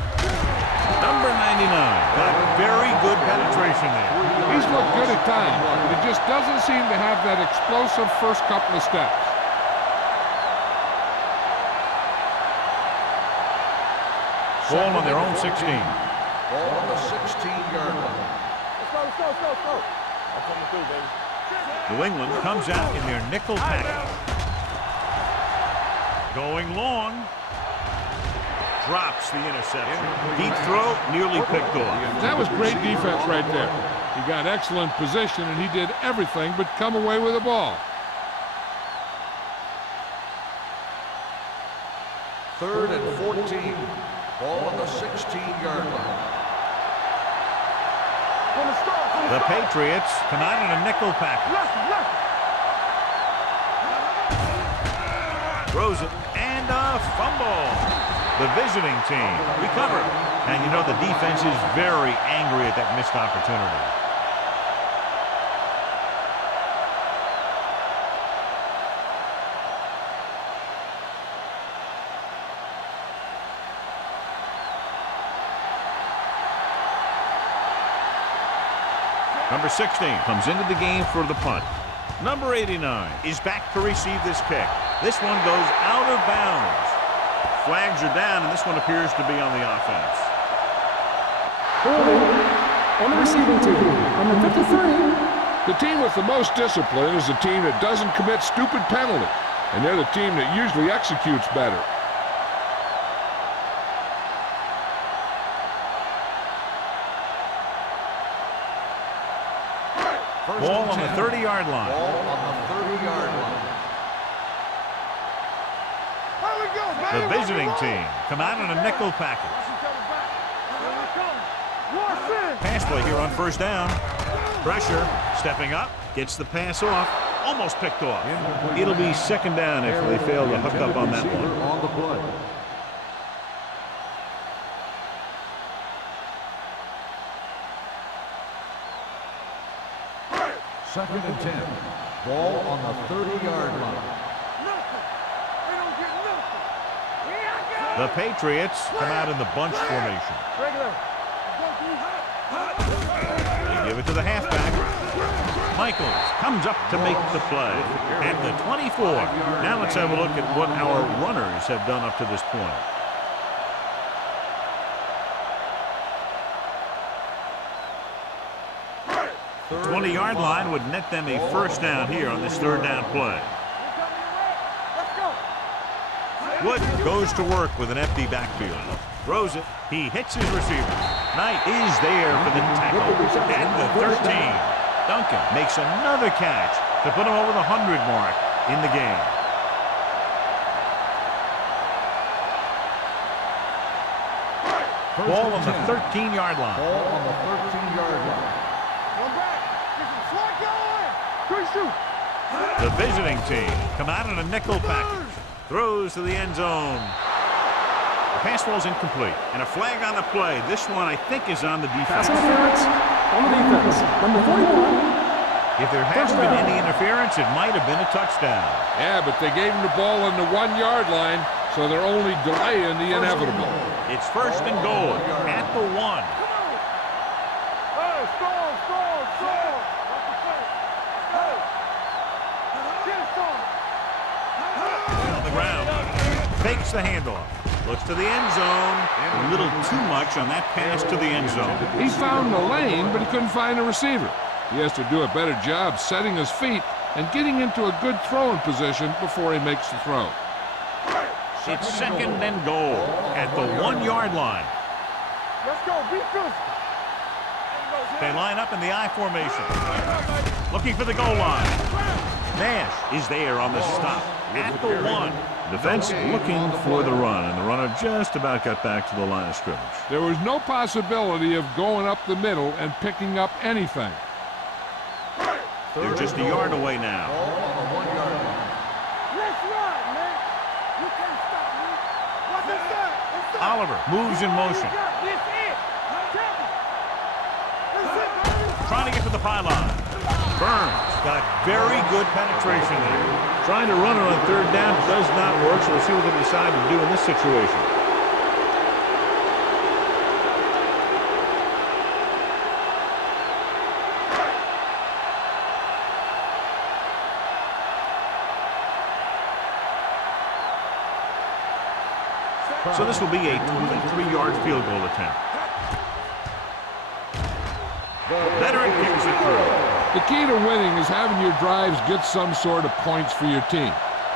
Number 99. Got very good penetration there. He's looked good at times, but he just doesn't seem to have that explosive first couple of steps. Ball on their own 16. Ball on the 16-yard line. Let's go. I'm coming through, baby. New England comes out in their nickel package. Going long. Drops the interception. Deep throw, nearly picked off. That was great defense right there. He got excellent position, and he did everything but come away with the ball. Third and 14. Ball on the 16-yard line. The Patriots come out in a nickel package. Throws it, and a fumble. The visiting team recovered. And you know the defense is very angry at that missed opportunity. Number 16 comes into the game for the punt. Number 89 is back to receive this kick. This one goes out of bounds. Flags are down, and this one appears to be on the offense. Holding on the receiving team. Number 53, The team with the most discipline is the team that doesn't commit stupid penalties, and they're the team that usually executes better. Ball on the 30-yard line. Ball on the 30-yard line. The visiting team come out in a nickel package. Pass play here on first down. Pressure, stepping up, gets the pass off, almost picked off. It'll be second down if they fail to hook up on that one. On the play. Second and 10. Ball on the 30-yard line. The Patriots come out in the bunch formation. They give it to the halfback. Michaels comes up to make the play at the 24. Now let's have a look at what our runners have done up to this point. 20-yard line would net them a first down here on this third down play. Wood goes to work with an empty backfield. Throws it. He hits his receiver. Knight is there for the tackle at the 13. Duncan makes another catch to put him over the 100 mark in the game. Ball on the 13-yard line. Ball on the 13-yard line. The visiting team come out in a nickel package. Throws to the end zone. The pass ball's incomplete. And a flag on the play. This one, I think, is on the defense. Pass interference on the defense. Number 41. If there hasn't been any interference, it might have been a touchdown. Yeah, but they gave him the ball on the 1-yard line, so they're only delaying the inevitable. It's first and goal at the 1. On the ground. Fakes the handoff. Looks to the end zone. A little too much on that pass to the end zone. He found the lane, but he couldn't find a receiver. He has to do a better job setting his feet and getting into a good throwing position before he makes the throw. It's second and goal at the 1-yard line. Let's go, be good. They line up in the I formation. Looking for the goal line. Nash is there on the stop at the 1. Defense looking for the run, and the runner just about got back to the line of scrimmage. There was no possibility of going up the middle and picking up anything. They're just a yard away now. Ball on the 1-yard line. Let's run, man. You can't stop me. What's this? Oliver moves in motion. This it. Trying to get to the pylon. Burns got very good penetration there. Trying to run it on third down does not work, so we'll see what they decide to do in this situation. So this will be a 23-yard field goal attempt. Veteran kicks it through. The key to winning is having your drives get some sort of points for your team.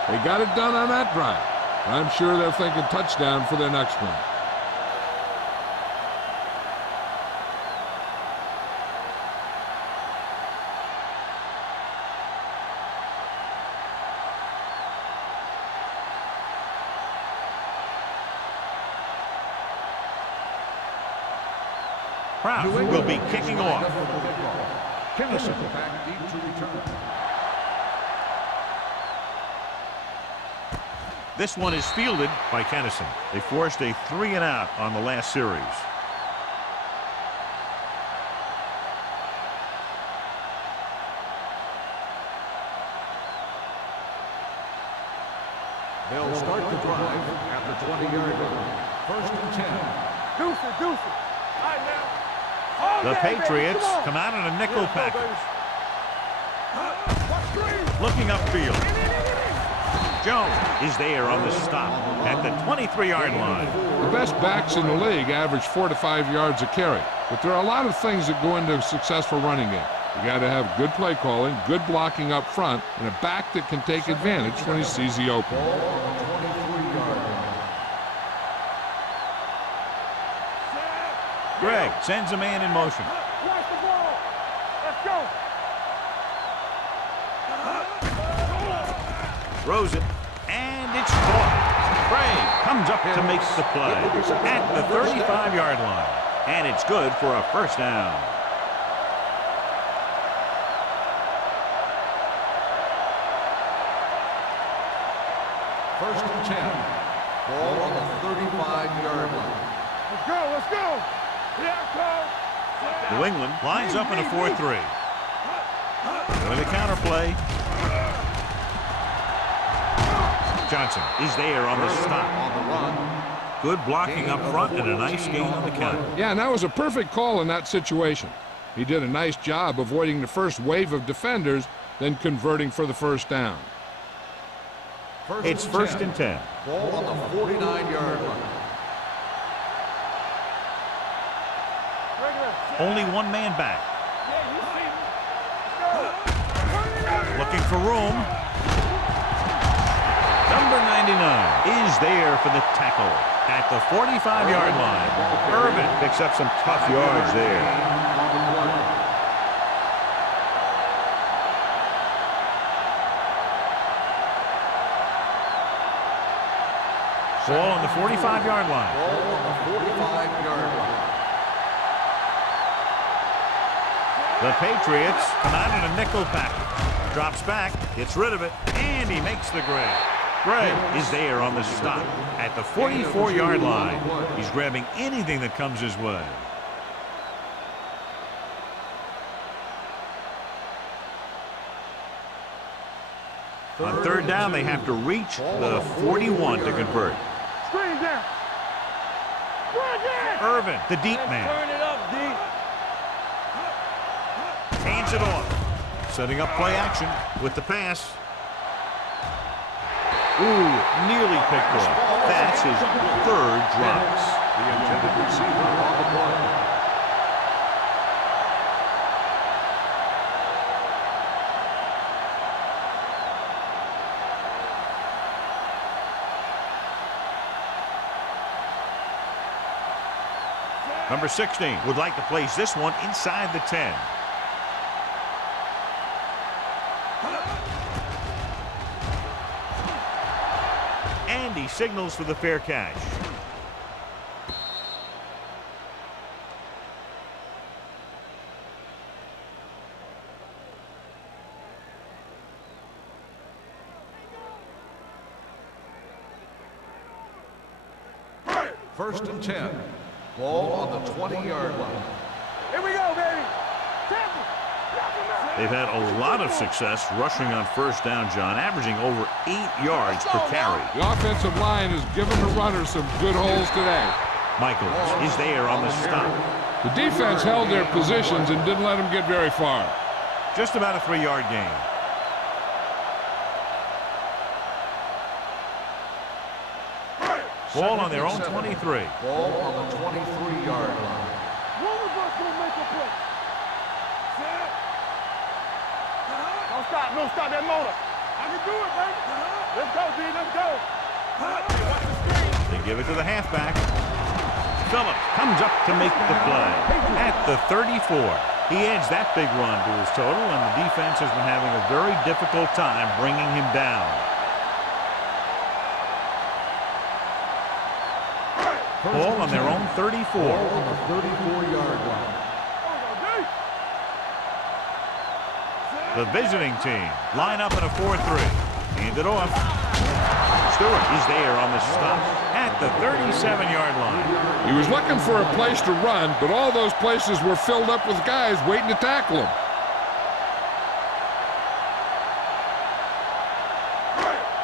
They got it done on that drive. I'm sure they're thinking touchdown for their next one. Proud will be kicking off. Kennison back deep to return. This one is fielded by Kennison. They forced a 3-and-out on the last series. They'll start the drive at the 20-yard line. First and 10. Deuce it. All right, now. The Patriots come out in a nickel package. Looking upfield. Jones is there on the stop at the 23-yard line. The best backs in the league average 4 to 5 yards a carry, but there are a lot of things that go into a successful running game. You got to have good play calling, good blocking up front, and a back that can take advantage when he sees the opening. Ball on the 23-yard line. Greg sends a man in motion. Watch the ball. Let's go. Throws it, and it's caught. Craig comes up to make the play at the 35-yard line, and it's good for a first down. First and 10. Ball on the 35-yard line. Let's go. Let's go. Yeah, go. New England lines up in a 4-3. With a counterplay. Johnson is there on the stop. On the run. Good blocking up front and a nice gain on the counter. Yeah, and that was a perfect call in that situation. He did a nice job avoiding the first wave of defenders, then converting for the first down. It's first and 10. Ball on the 49-yard line. Only one man back. Yeah, you see me. Looking for room. Number 99 is there for the tackle at the 45-yard line. Irvin picks up some tough yards there. Ball on the 45-yard line. Ball on the 45-yard line. The Patriots come out in a nickel package. Drops back, gets rid of it, and he makes the grab. Gregg is there on the stop at the 44-yard line. He's grabbing anything that comes his way. On third down, they have to reach the 41 to convert. Screen down. Irvin, the deep man. Turn it up, D. Hands it off. Setting up play action with the pass. Ooh, nearly picked off. That's his third drop. The intended receiver on the play. Number 16 would like to place this one inside the 10. And he signals for the fair catch. First and 10. Ball on the 20-yard line. Here we go, baby. They've had a lot of success rushing on first down, John, averaging over 8 yards per carry. The offensive line has given the runners some good holes today. Michaels is there on the stop. The defense held their positions and didn't let them get very far. Just about a 3-yard gain. Ball on their own 23. Ball on the 23-yard line. One of us will make a play. Don't stop that motor. I can do it, baby. Let's go, D. Let's go. They give it to the halfback. Phillips comes up to make the play at the 34. He adds that big run to his total, and the defense has been having a very difficult time bringing him down. Ball on their own 34. Ball on the 34-yard line. The visiting team line up in a 4-3. Hand it off. Stewart is there on the stop at the 37-yard line. He was looking for a place to run, but all those places were filled up with guys waiting to tackle him.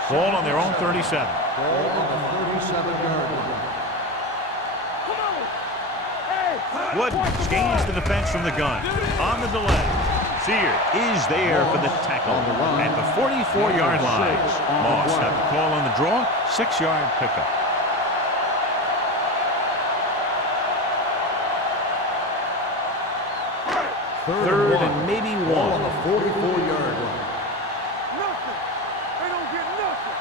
Ball on their own 37. Ball on the 37-yard line. Wood gains the defense from the gun. On the delay. Sear is there for the tackle at the 44-yard line. Moss got the call on the draw. 6-yard pickup. Third and maybe Ball one. on the 44-yard line. Nothing. They don't get nothing.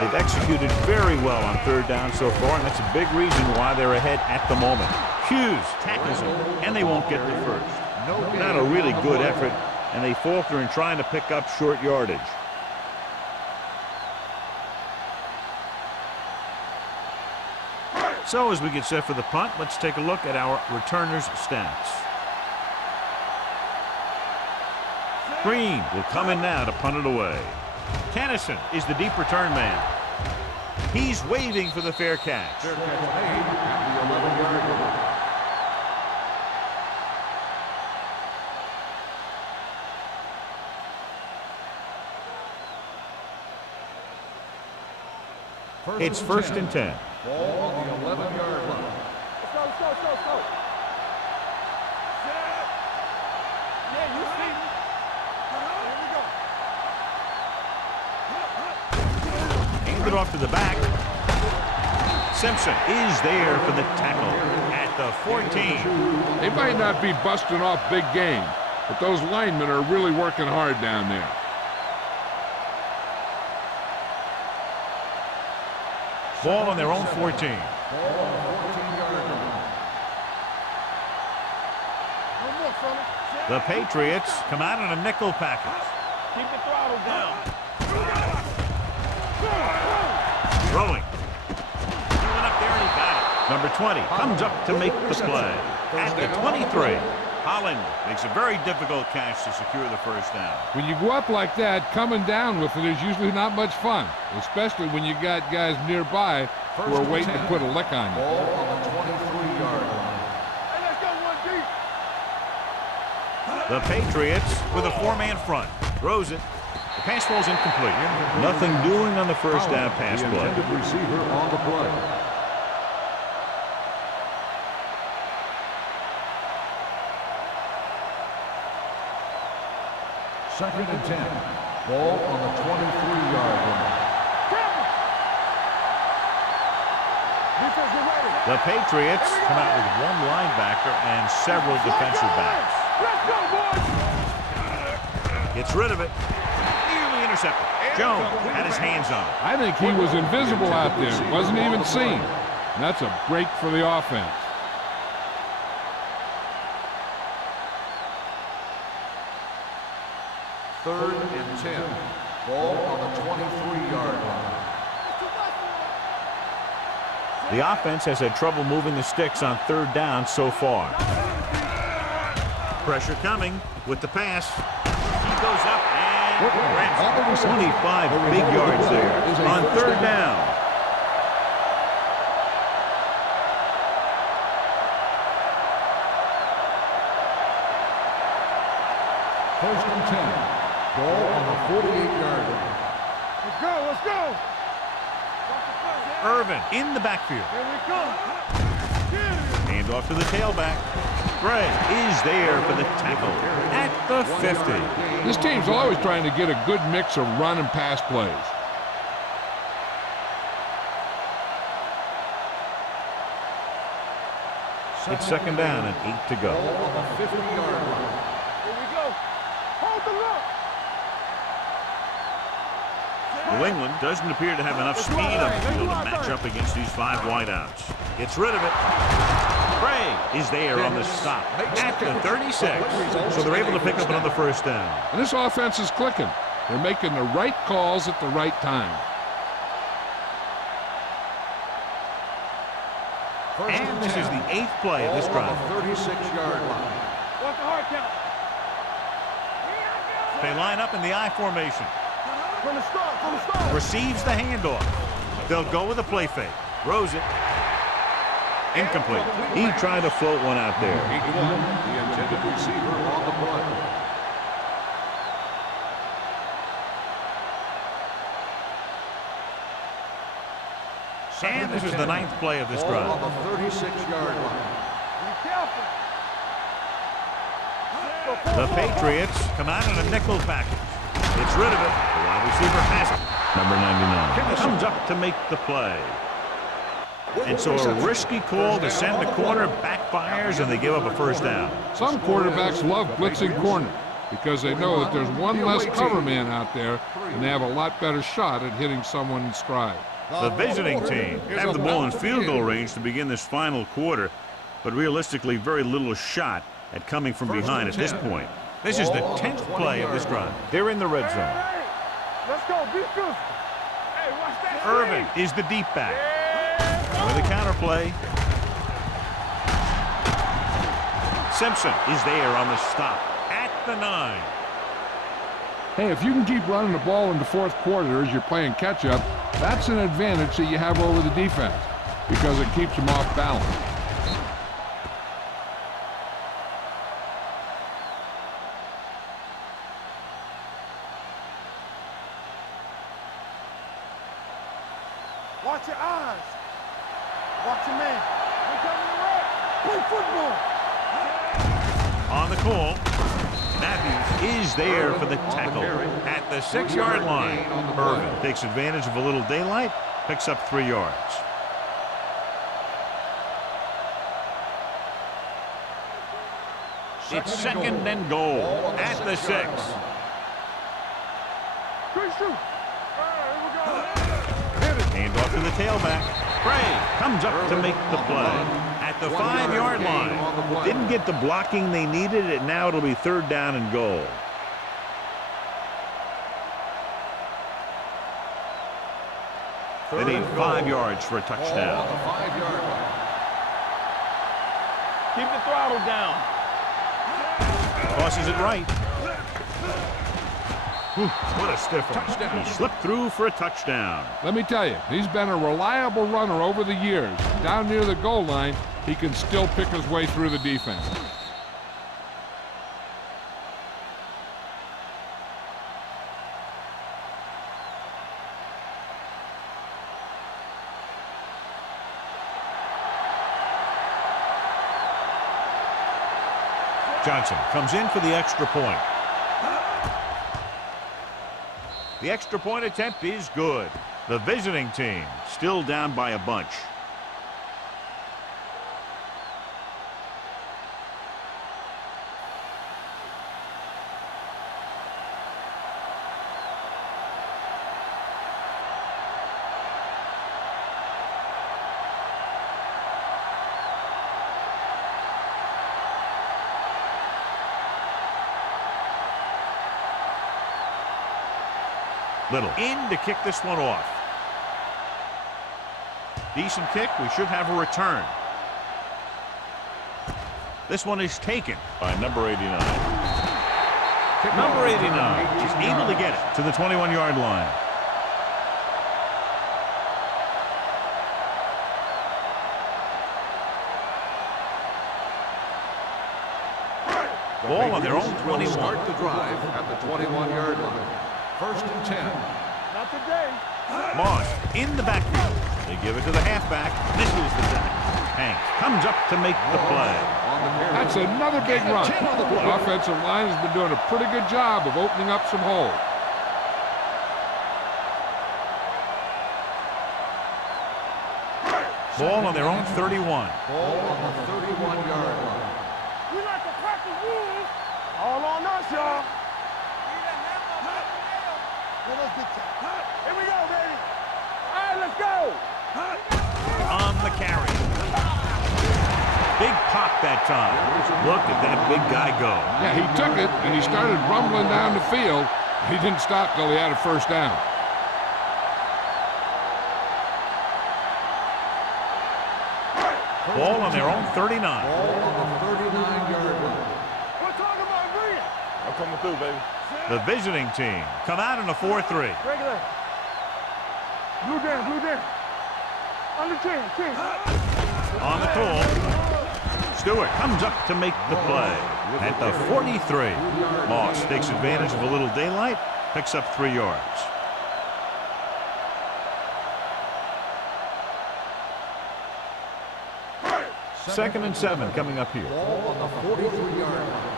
They've executed very well on third down so far, and that's a big reason why they're ahead at the moment. Hughes tackles him, and they won't get the first. Not a really good effort, and they falter in trying to pick up short yardage. So as we get set for the punt, let's take a look at our returners' stats. Green will come in now to punt it away. Tennyson is the deep return man. He's waving for the fair catch. Fair catch made at the 11-yard line. It's first and 10. Ball on the 11-yard line. Let's go, let's go, let's go, let's go. Set. Yeah, you see me. Here we go. Hand it off to the back. Simpson is there for the tackle at the 14. They might not be busting off big game, but those linemen are really working hard down there. Ball on their own 14. Ball on the 14-yard line. One more, fella. The Patriots come out in a nickel package. Keep the throttle down. Throwing. He went up there and he got it. Number 20 comes up to make the play at the 23. Holland makes a very difficult catch to secure the first down. When you go up like that, coming down with it is usually not much fun, especially when you got guys nearby who are waiting to put a lick on you. Ball on the 23-yard line. Hey, let's go one deep. The Patriots with a four-man front. Throws it. The pass falls incomplete. Nothing doing on the first down pass The play. intended receiver on the play. Second and 10. Ball on the 23-yard line. Defense, get ready. The Patriots come out with one linebacker and several defensive backs. Let's go, boys. Gets rid of it. Nearly intercepted. Jones had his hands on it. I think he was invisible out there. Wasn't even seen. And that's a break for the offense. Third and 10. Ball on the 23-yard line. The offense has had trouble moving the sticks on third down so far. Pressure coming with the pass. He goes up and grabs it. 25 big yards there on third down. First and 10. Ball on the 48-yard line. Let's go, let's go. Irvin in the backfield. Here we come. Hand off to the tailback. Gray is there for the tackle at the 50. This team's always trying to get a good mix of run and pass plays. It's second down and 8 to go. Ball on the 50-yard line. Here we go. Hold the look. New England doesn't appear to have enough speed on the field to match up against these five wideouts. Gets rid of it. Bray is there on the stop at the 36. So they're able to pick up another first down. And this offense is clicking. They're making the right calls at the right time. And this is the 8th play of this Ball on drive. the 36-yard line. Watch the hard count. They line up in the I formation. From the start, from the start. Receives the handoff. They'll go with a play fake. Throws it. Incomplete. He tried to float one out there. 81, the intended receiver on the play. And this is the 9th play of this Ball drive. on the 36-yard line. Be careful. The Patriots come out in a nickel package. Gets rid of it. The wide receiver has it. Number 99 comes up to make the play. And so a risky call to send the corner backfires, and they give up a first down. Some quarterbacks love blitzing corners because they know that there's one less cover man out there, and they have a lot better shot at hitting someone in stride. The visiting team have the ball in field goal range to begin this final quarter, but realistically very little shot at coming from behind at this point. This is the 10th play of this drive. They're in the red zone. Let's go. Be good. Hey, watch that. Irvin is the deep back. With a counter play. Simpson is there on the stop at the 9. Hey, if you can keep running the ball in the fourth quarter as you're playing catch-up, that's an advantage that you have over the defense because it keeps them off balance. Watch your eyes. Watch your man. We're coming to red. Play football. On the call, Matthews is there for the tackle at the 6-yard line. Irvin takes advantage of a little daylight, picks up 3 yards. It's second and goal at the 6. Good shoot. Here we go. Hand off to the tailback. Bray comes up to make the play. At the 5-yard line. Didn't get the blocking they needed, and now it'll be 3rd down and goal. They need 5 yards for a touchdown. Keep the throttle down. Tosses it right. What a stiff one. He slipped through for a touchdown. Let me tell you, he's been a reliable runner over the years. Down near the goal line, he can still pick his way through the defense. Johnson comes in for the extra point. The extra point attempt is good. The visiting team still down by a bunch. Little in to kick this one off. Decent kick. We should have a return. This one is taken by number 89. Number 89 is able to get it to the 21-yard line. Ball on their own 21. Start the drive at the 21-yard line. 1st and 10. Not today. Moss in the backfield. They give it to the halfback. Misses the tackle. Hanks comes up to make the play. That's another big run. The offensive line has been doing a pretty good job of opening up some holes. Ball on their own 31. Ball on the 31-yard line. We like to practice rules. All on us, y'all. Here we go, baby. All right, let's go. On the carry. Big pop that time. Look at that big guy go. Yeah, he took it, and he started rumbling down the field. He didn't stop till he had a first down. Ball on their own 39. Ball on the 39-yard line. We're talking about Bria. I'm coming through, baby. The visiting team come out in a 4-3. Regular. Blue down. Under 10. On the call, Stewart comes up to make the play. At the 43, Moss takes advantage of a little daylight, picks up 3 yards. Second and 7 coming up here. Ball on the 43-yard line.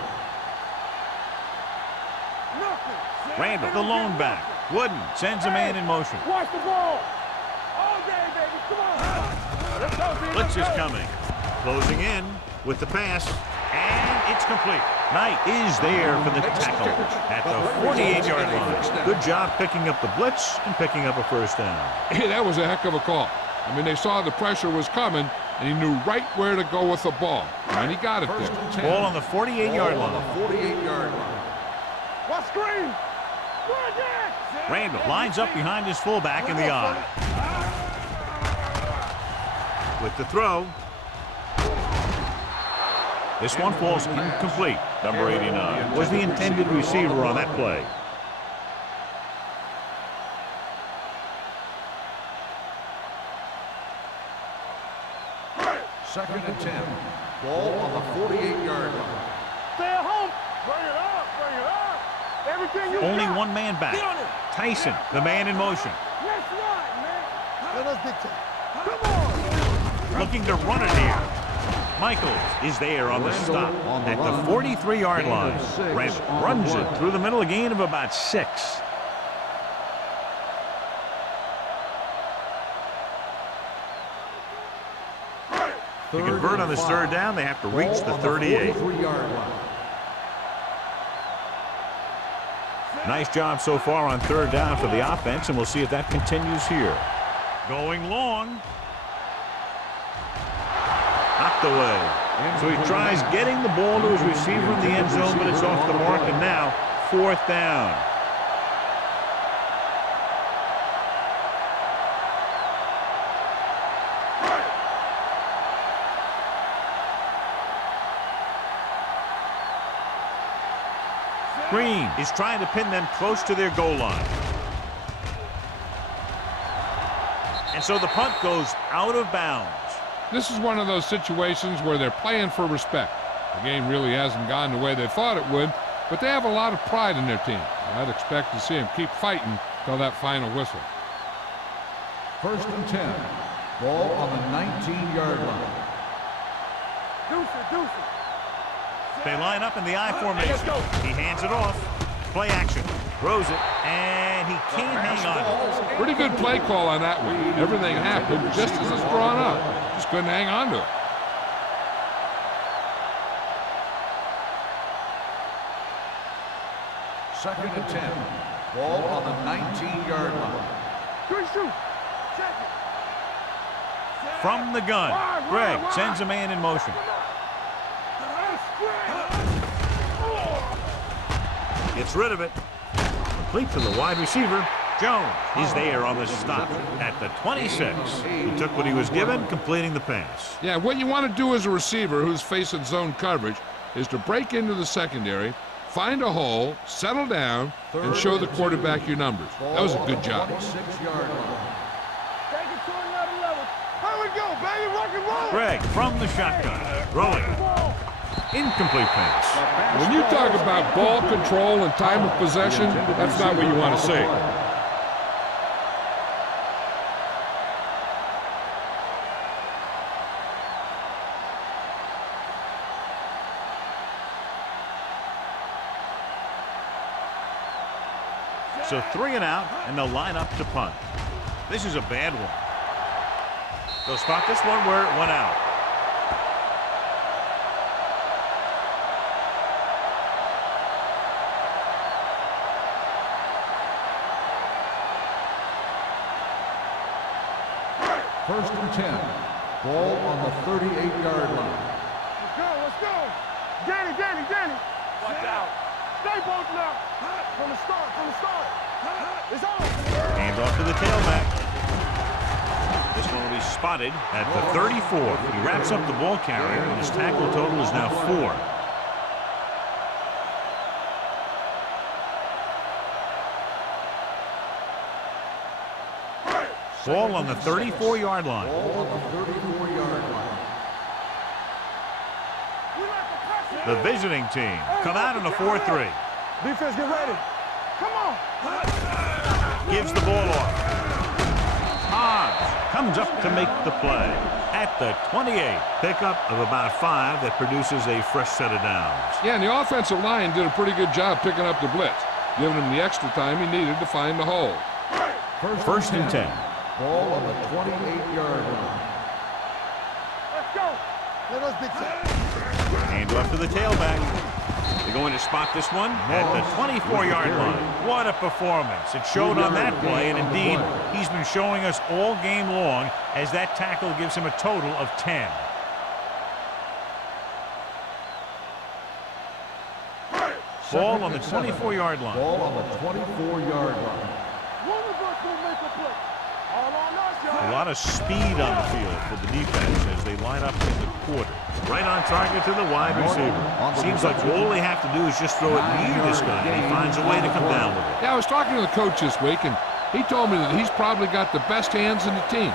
Randall, the lone back. Wooden sends a man in motion. Watch the ball. All day, baby. Come on. Let's Blitz is coming. Closing in with the pass. And it's complete. Knight is there for the tackle at the 48-yard line. Good job picking up the blitz and picking up a first down. Hey, that was a heck of a call. I mean, they saw the pressure was coming, and he knew right where to go with the ball. And he got it there. Ball on the 48-yard line. 48-yard line. What screen? Randall lines up behind his fullback in the eye. With the throw. This one falls incomplete. Number 89 was the intended receiver on that play. Second and 10. Ball on the 48-yard line. Stay at home. Bring it up. Bring it up. Everything you Only got. one man back. Tyson, the man in motion. Let's ride, man. Let us dictate. Come on. Looking to run it here. Michaels is there on the stop at the 43-yard line. Randall runs it through the middle, a gain of about 6. To convert on this third down, they have to reach the 38. Nice job so far on third down for the offense, and we'll see if that continues here. Going long. Knocked away. So he tries getting the ball to his receiver in the end zone, but it's off the mark, and now fourth down. Green is trying to pin them close to their goal line. And so the punt goes out of bounds. This is one of those situations where they're playing for respect. The game really hasn't gone the way they thought it would, but they have a lot of pride in their team. I'd expect to see them keep fighting till that final whistle. First and 10. Ball on the 19-yard line. Deuce it. They line up in the I formation. He hands it off. Play action. Throws it, and he can't hang on. Pretty good play call on that one. Everything happened just as it's drawn up. Just couldn't hang on to it. Second and 10. Ball on the 19-yard line. Shoot. From the gun, Greg sends a man in motion. Gets rid of it. Complete to the wide receiver. Jones is there on the stop at the 26. He took what he was given, completing the pass. Yeah, what you want to do as a receiver who's facing zone coverage is to break into the secondary, find a hole, settle down, and show the quarterback your numbers. That was a good job. 26-yard line. Take it to another level. Here we go, baby. Rock and roll. Greg from the shotgun. Throwing. Incomplete pass. When you talk about ball control and time of possession, that's not what you want to see. So 3 and out, and they'll line up to punt. This is a bad one. They'll spot this one where it went out. First and 10. Ball on the 38-yard line. Let's go. Danny. Watch out. Stay both now. From the start. It's on. Hands off to the tailback. This one will be spotted at the 34. He wraps up the ball carrier, and his tackle total is now 4. Ball on the 34-yard line. Ball on the 34-yard line. The visiting team come out in a 4-3. Defense, get ready. Come on. Gives the ball off. Hobbs comes up to make the play at the 28. Pickup of about 5 that produces a fresh set of downs. Yeah, and the offensive line did a pretty good job picking up the blitz, giving him the extra time he needed to find the hole. First and 10. Ball on the 28-yard line. Let us dig some. Hand off to the tailback. They're going to spot this one at the 24-yard line. What a performance. It showed on that play, and indeed, he's been showing us all game long as that tackle gives him a total of 10. Ball on the 24-yard line. Ball on the 24-yard line. One of us will make a play. All on us, y'all. A lot of speed on the field for the defense as they line up in the quarter. Right on target to the wide receiver. Seems like all they have to do is just throw it near this guy, and he finds a way to come down with it. Yeah, I was talking to the coach this week, and he told me that he's probably got the best hands in the team.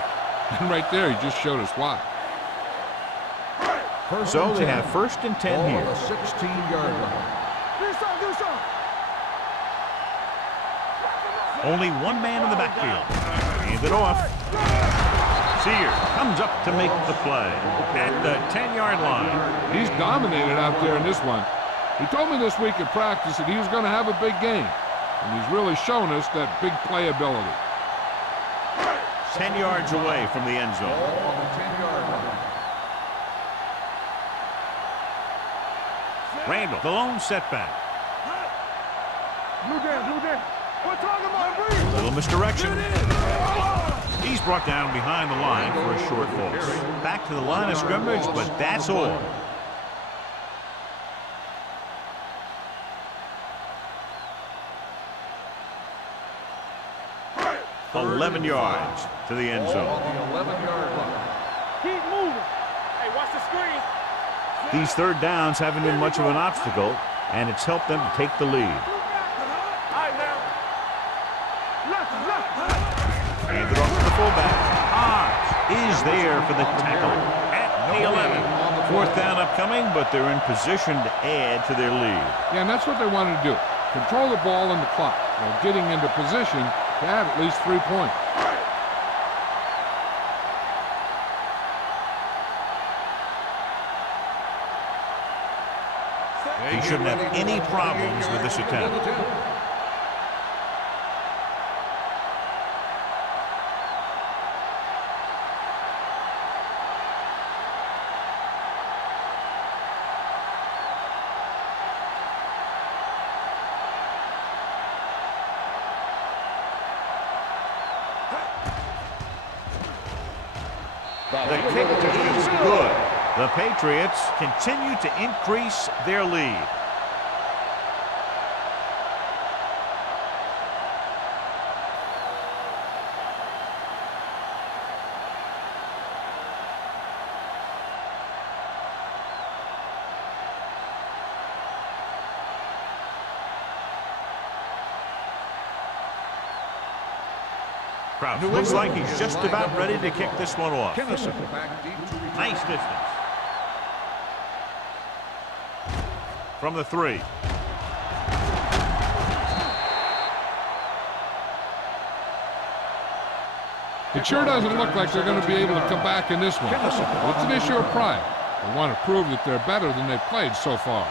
And right there, he just showed us why. So they have 1st and 10 Ball here. on the 16-yard line. Do something, do something. Only one man in the backfield. Hand it off. Sears comes up to make the play at the 10-yard line. He's dominated out there in this one. He told me this week at practice that he was going to have a big game. And he's really shown us that big play ability. 10 yards away from the end zone. Ball on the 10-yard line. Randall, the lone setback. Blue down, blue down. We're talking about breeze. Little misdirection. He's brought down behind the line for a short loss. Back to the line of scrimmage, but that's all. Third 11 and yards 5. to the end Ball zone. on the 11-yard line. Keep moving. Hey, watch the screen. These third downs haven't been much of an obstacle, and it's helped them to take the lead. All right, now. Left, left. Hand it off to the fullback. Hobbs is there for the tackle at the 11. 4th down upcoming, but they're in position to add to their lead. Yeah, and that's what they wanted to do. Control the ball and the clock while getting into position to add at least 3 points. He shouldn't have any problems with this attempt. The kick is good. The Patriots continue to increase their lead. Crouch looks like he's just about ready to kick this one off. Nice distance. From the 3. It sure doesn't look like they're going to be able to come back in this one. It's an issue of pride. They want to prove that they're better than they've played so far.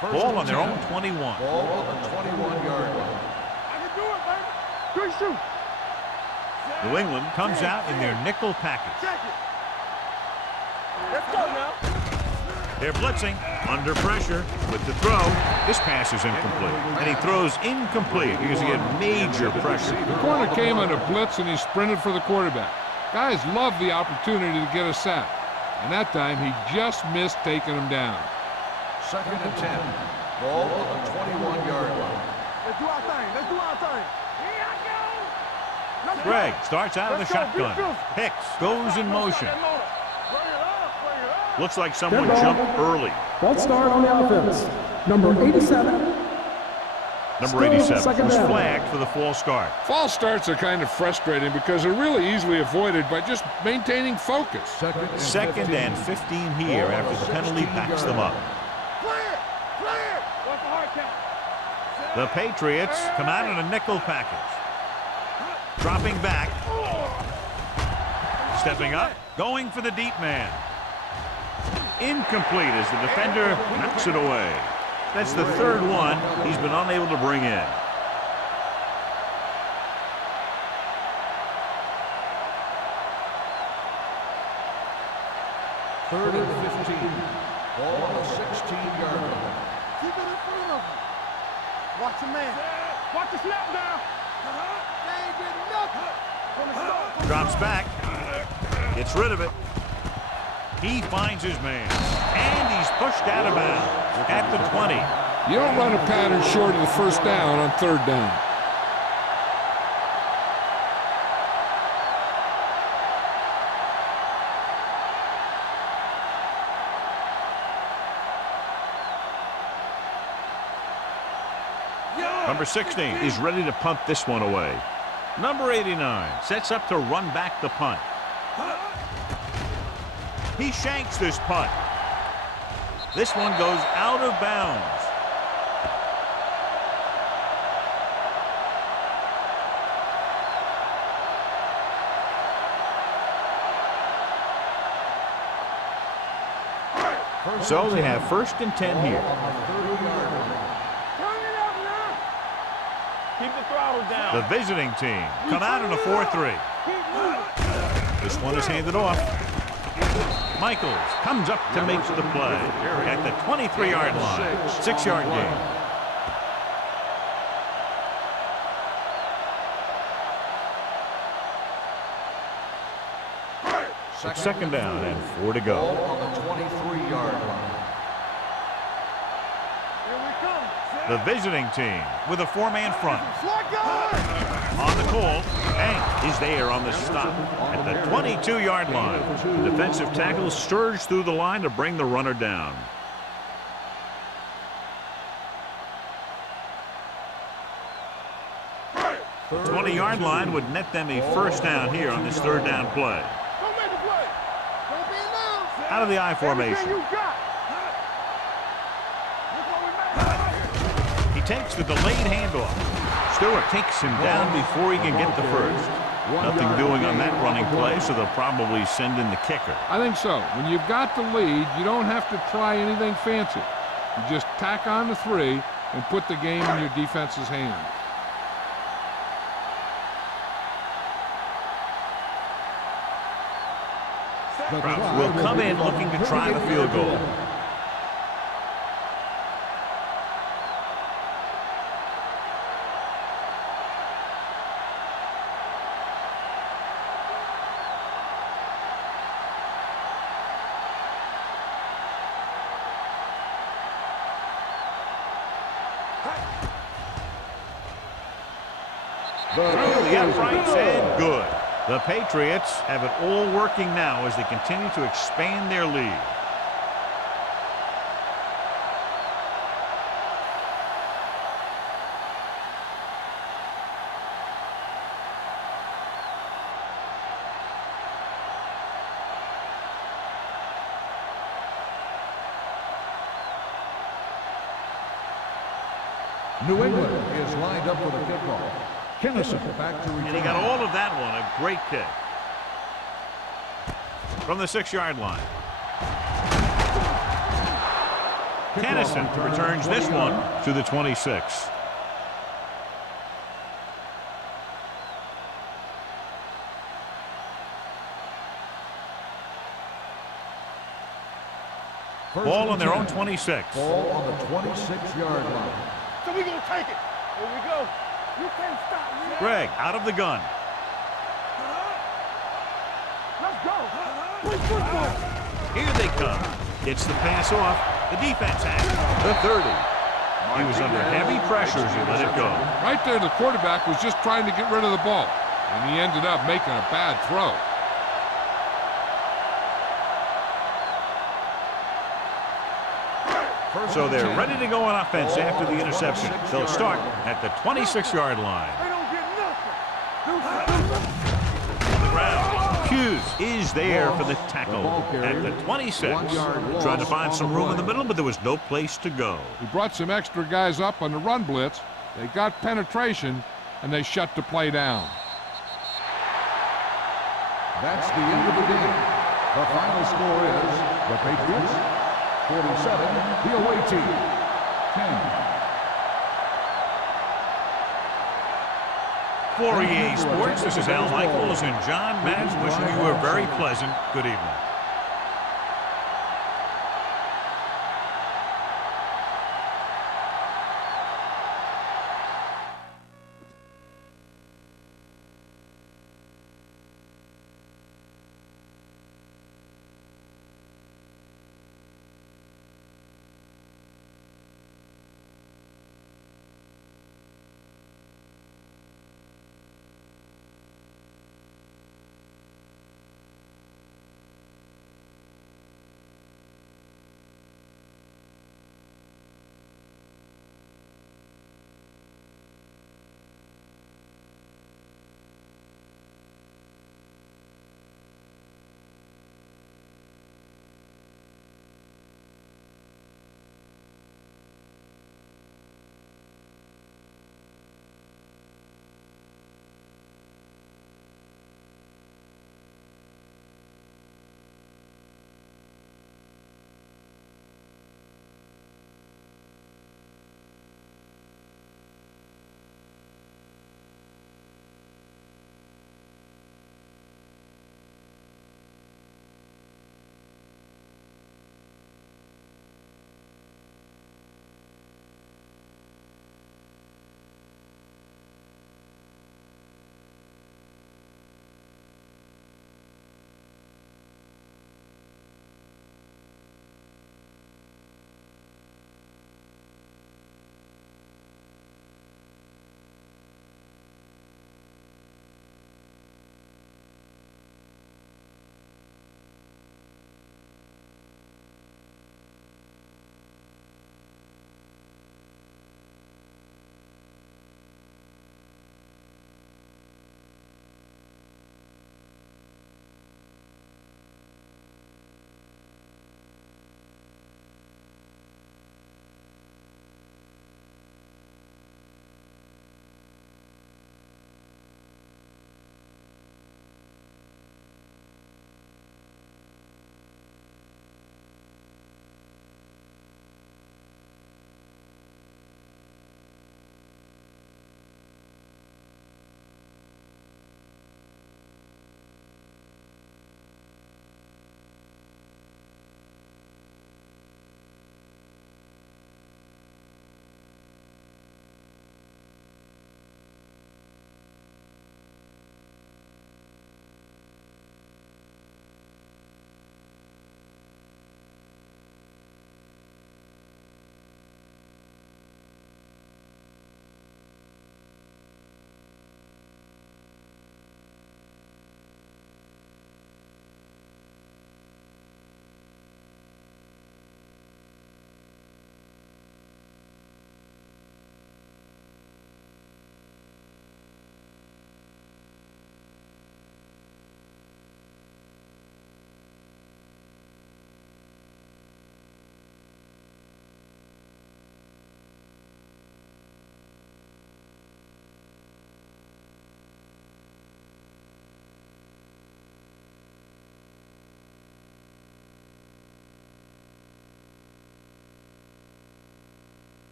Ball on their own 21. Ball on the 21-yard line. I can do it, baby. Good shoot. New England comes out in their nickel package. Check it. Let's go now. They're blitzing, under pressure, with the throw. This pass is incomplete, and he throws incomplete because he had major pressure. The corner came on a blitz, and he sprinted for the quarterback. Guys love the opportunity to get a sack, and that time he just missed taking him down. 2nd and 10. Ball on the 21-yard line. Let's do our thing. Let's do our thing. Here I go. Let's go. Greg starts out of the Let's go. shotgun. Beautiful. Hicks goes in motion. Bring it up. Bring it up. Looks like someone Good ball. jumped early. False start on the offense. Number 87. Number Still 87 second was down. flagged for the false start. False starts are kind of frustrating because they're really easily avoided by just maintaining focus. Second and 15 here after the penalty backs them up. Clear. Clear. What's the hard count? The Patriots come out in a nickel package. Dropping back. Stepping up. Going for the deep man. Incomplete as the defender knocks it away. That's the third one he's been unable to bring in. 3rd and 15. Ball on the 16-yard line. Keep it in front of him. Watch your man. Watch the snap now. They ain't getting nothing. From the start. Drops back. Gets rid of it. He finds his man. And he's pushed out of bounds at the 20. You don't run a pattern short of the first down on 3rd down. Number 16 is ready to punt this one away. Number 89 sets up to run back the punt. He shanks this punt. This one goes out of bounds. So they have 1st and 10 here. Keep the throttle down. The visiting team come out in a 4-3. This one is handed off. Michaels comes up to make the play at the 23-yard line. 6-yard gain. It's 2nd down and 4 to go. Ball on the 23-yard line. The visiting team with a 4-man front. On the call, Hank is there on the stop at the 22-yard line. The defensive tackle surged through the line to bring the runner down. The 20-yard line would net them a 1st down here on this 3rd down play. Out of the I formation. He takes the delayed handoff. Stewart takes him down before he can get the 1st. Nothing doing on that running play, so they'll probably send in the kicker. I think so. When you've got the lead, you don't have to try anything fancy. You just tack on the 3 and put the game in your defense's hands. Krause will come in looking to try the field goal. Through the uprights and good. The Patriots have it all working now as they continue to expand their lead. New England is lined up for the kickoff. Kennison back to return. And he got all of that one. A great kick. From the 6-yard line. Kennison returns this one to the 26. Ball on their own 26. Ball on the 26-yard line. So we gonna take it. Here we go. You can't stop me. Greg out of the gun. Let's go. Play football. Here they come. Gets the pass off. The defense has it. The 30. He was under heavy pressure as he let it go. Right there, the quarterback was just trying to get rid of the ball, and he ended up making a bad throw. So they're ready to go on offense after the interception. They'll start at the 26-yard line. They don't get nothing. On the ground. Hughes is there for the tackle at the 26. Trying to find some room in the middle, but there was no place to go. He brought some extra guys up on the run blitz. They got penetration, and they shut the play down. That's the end of the game. The final score is the Patriots 47, the away team 10. For EA Sports, this is Al Michaels and John Madden wishing you a very pleasant good evening.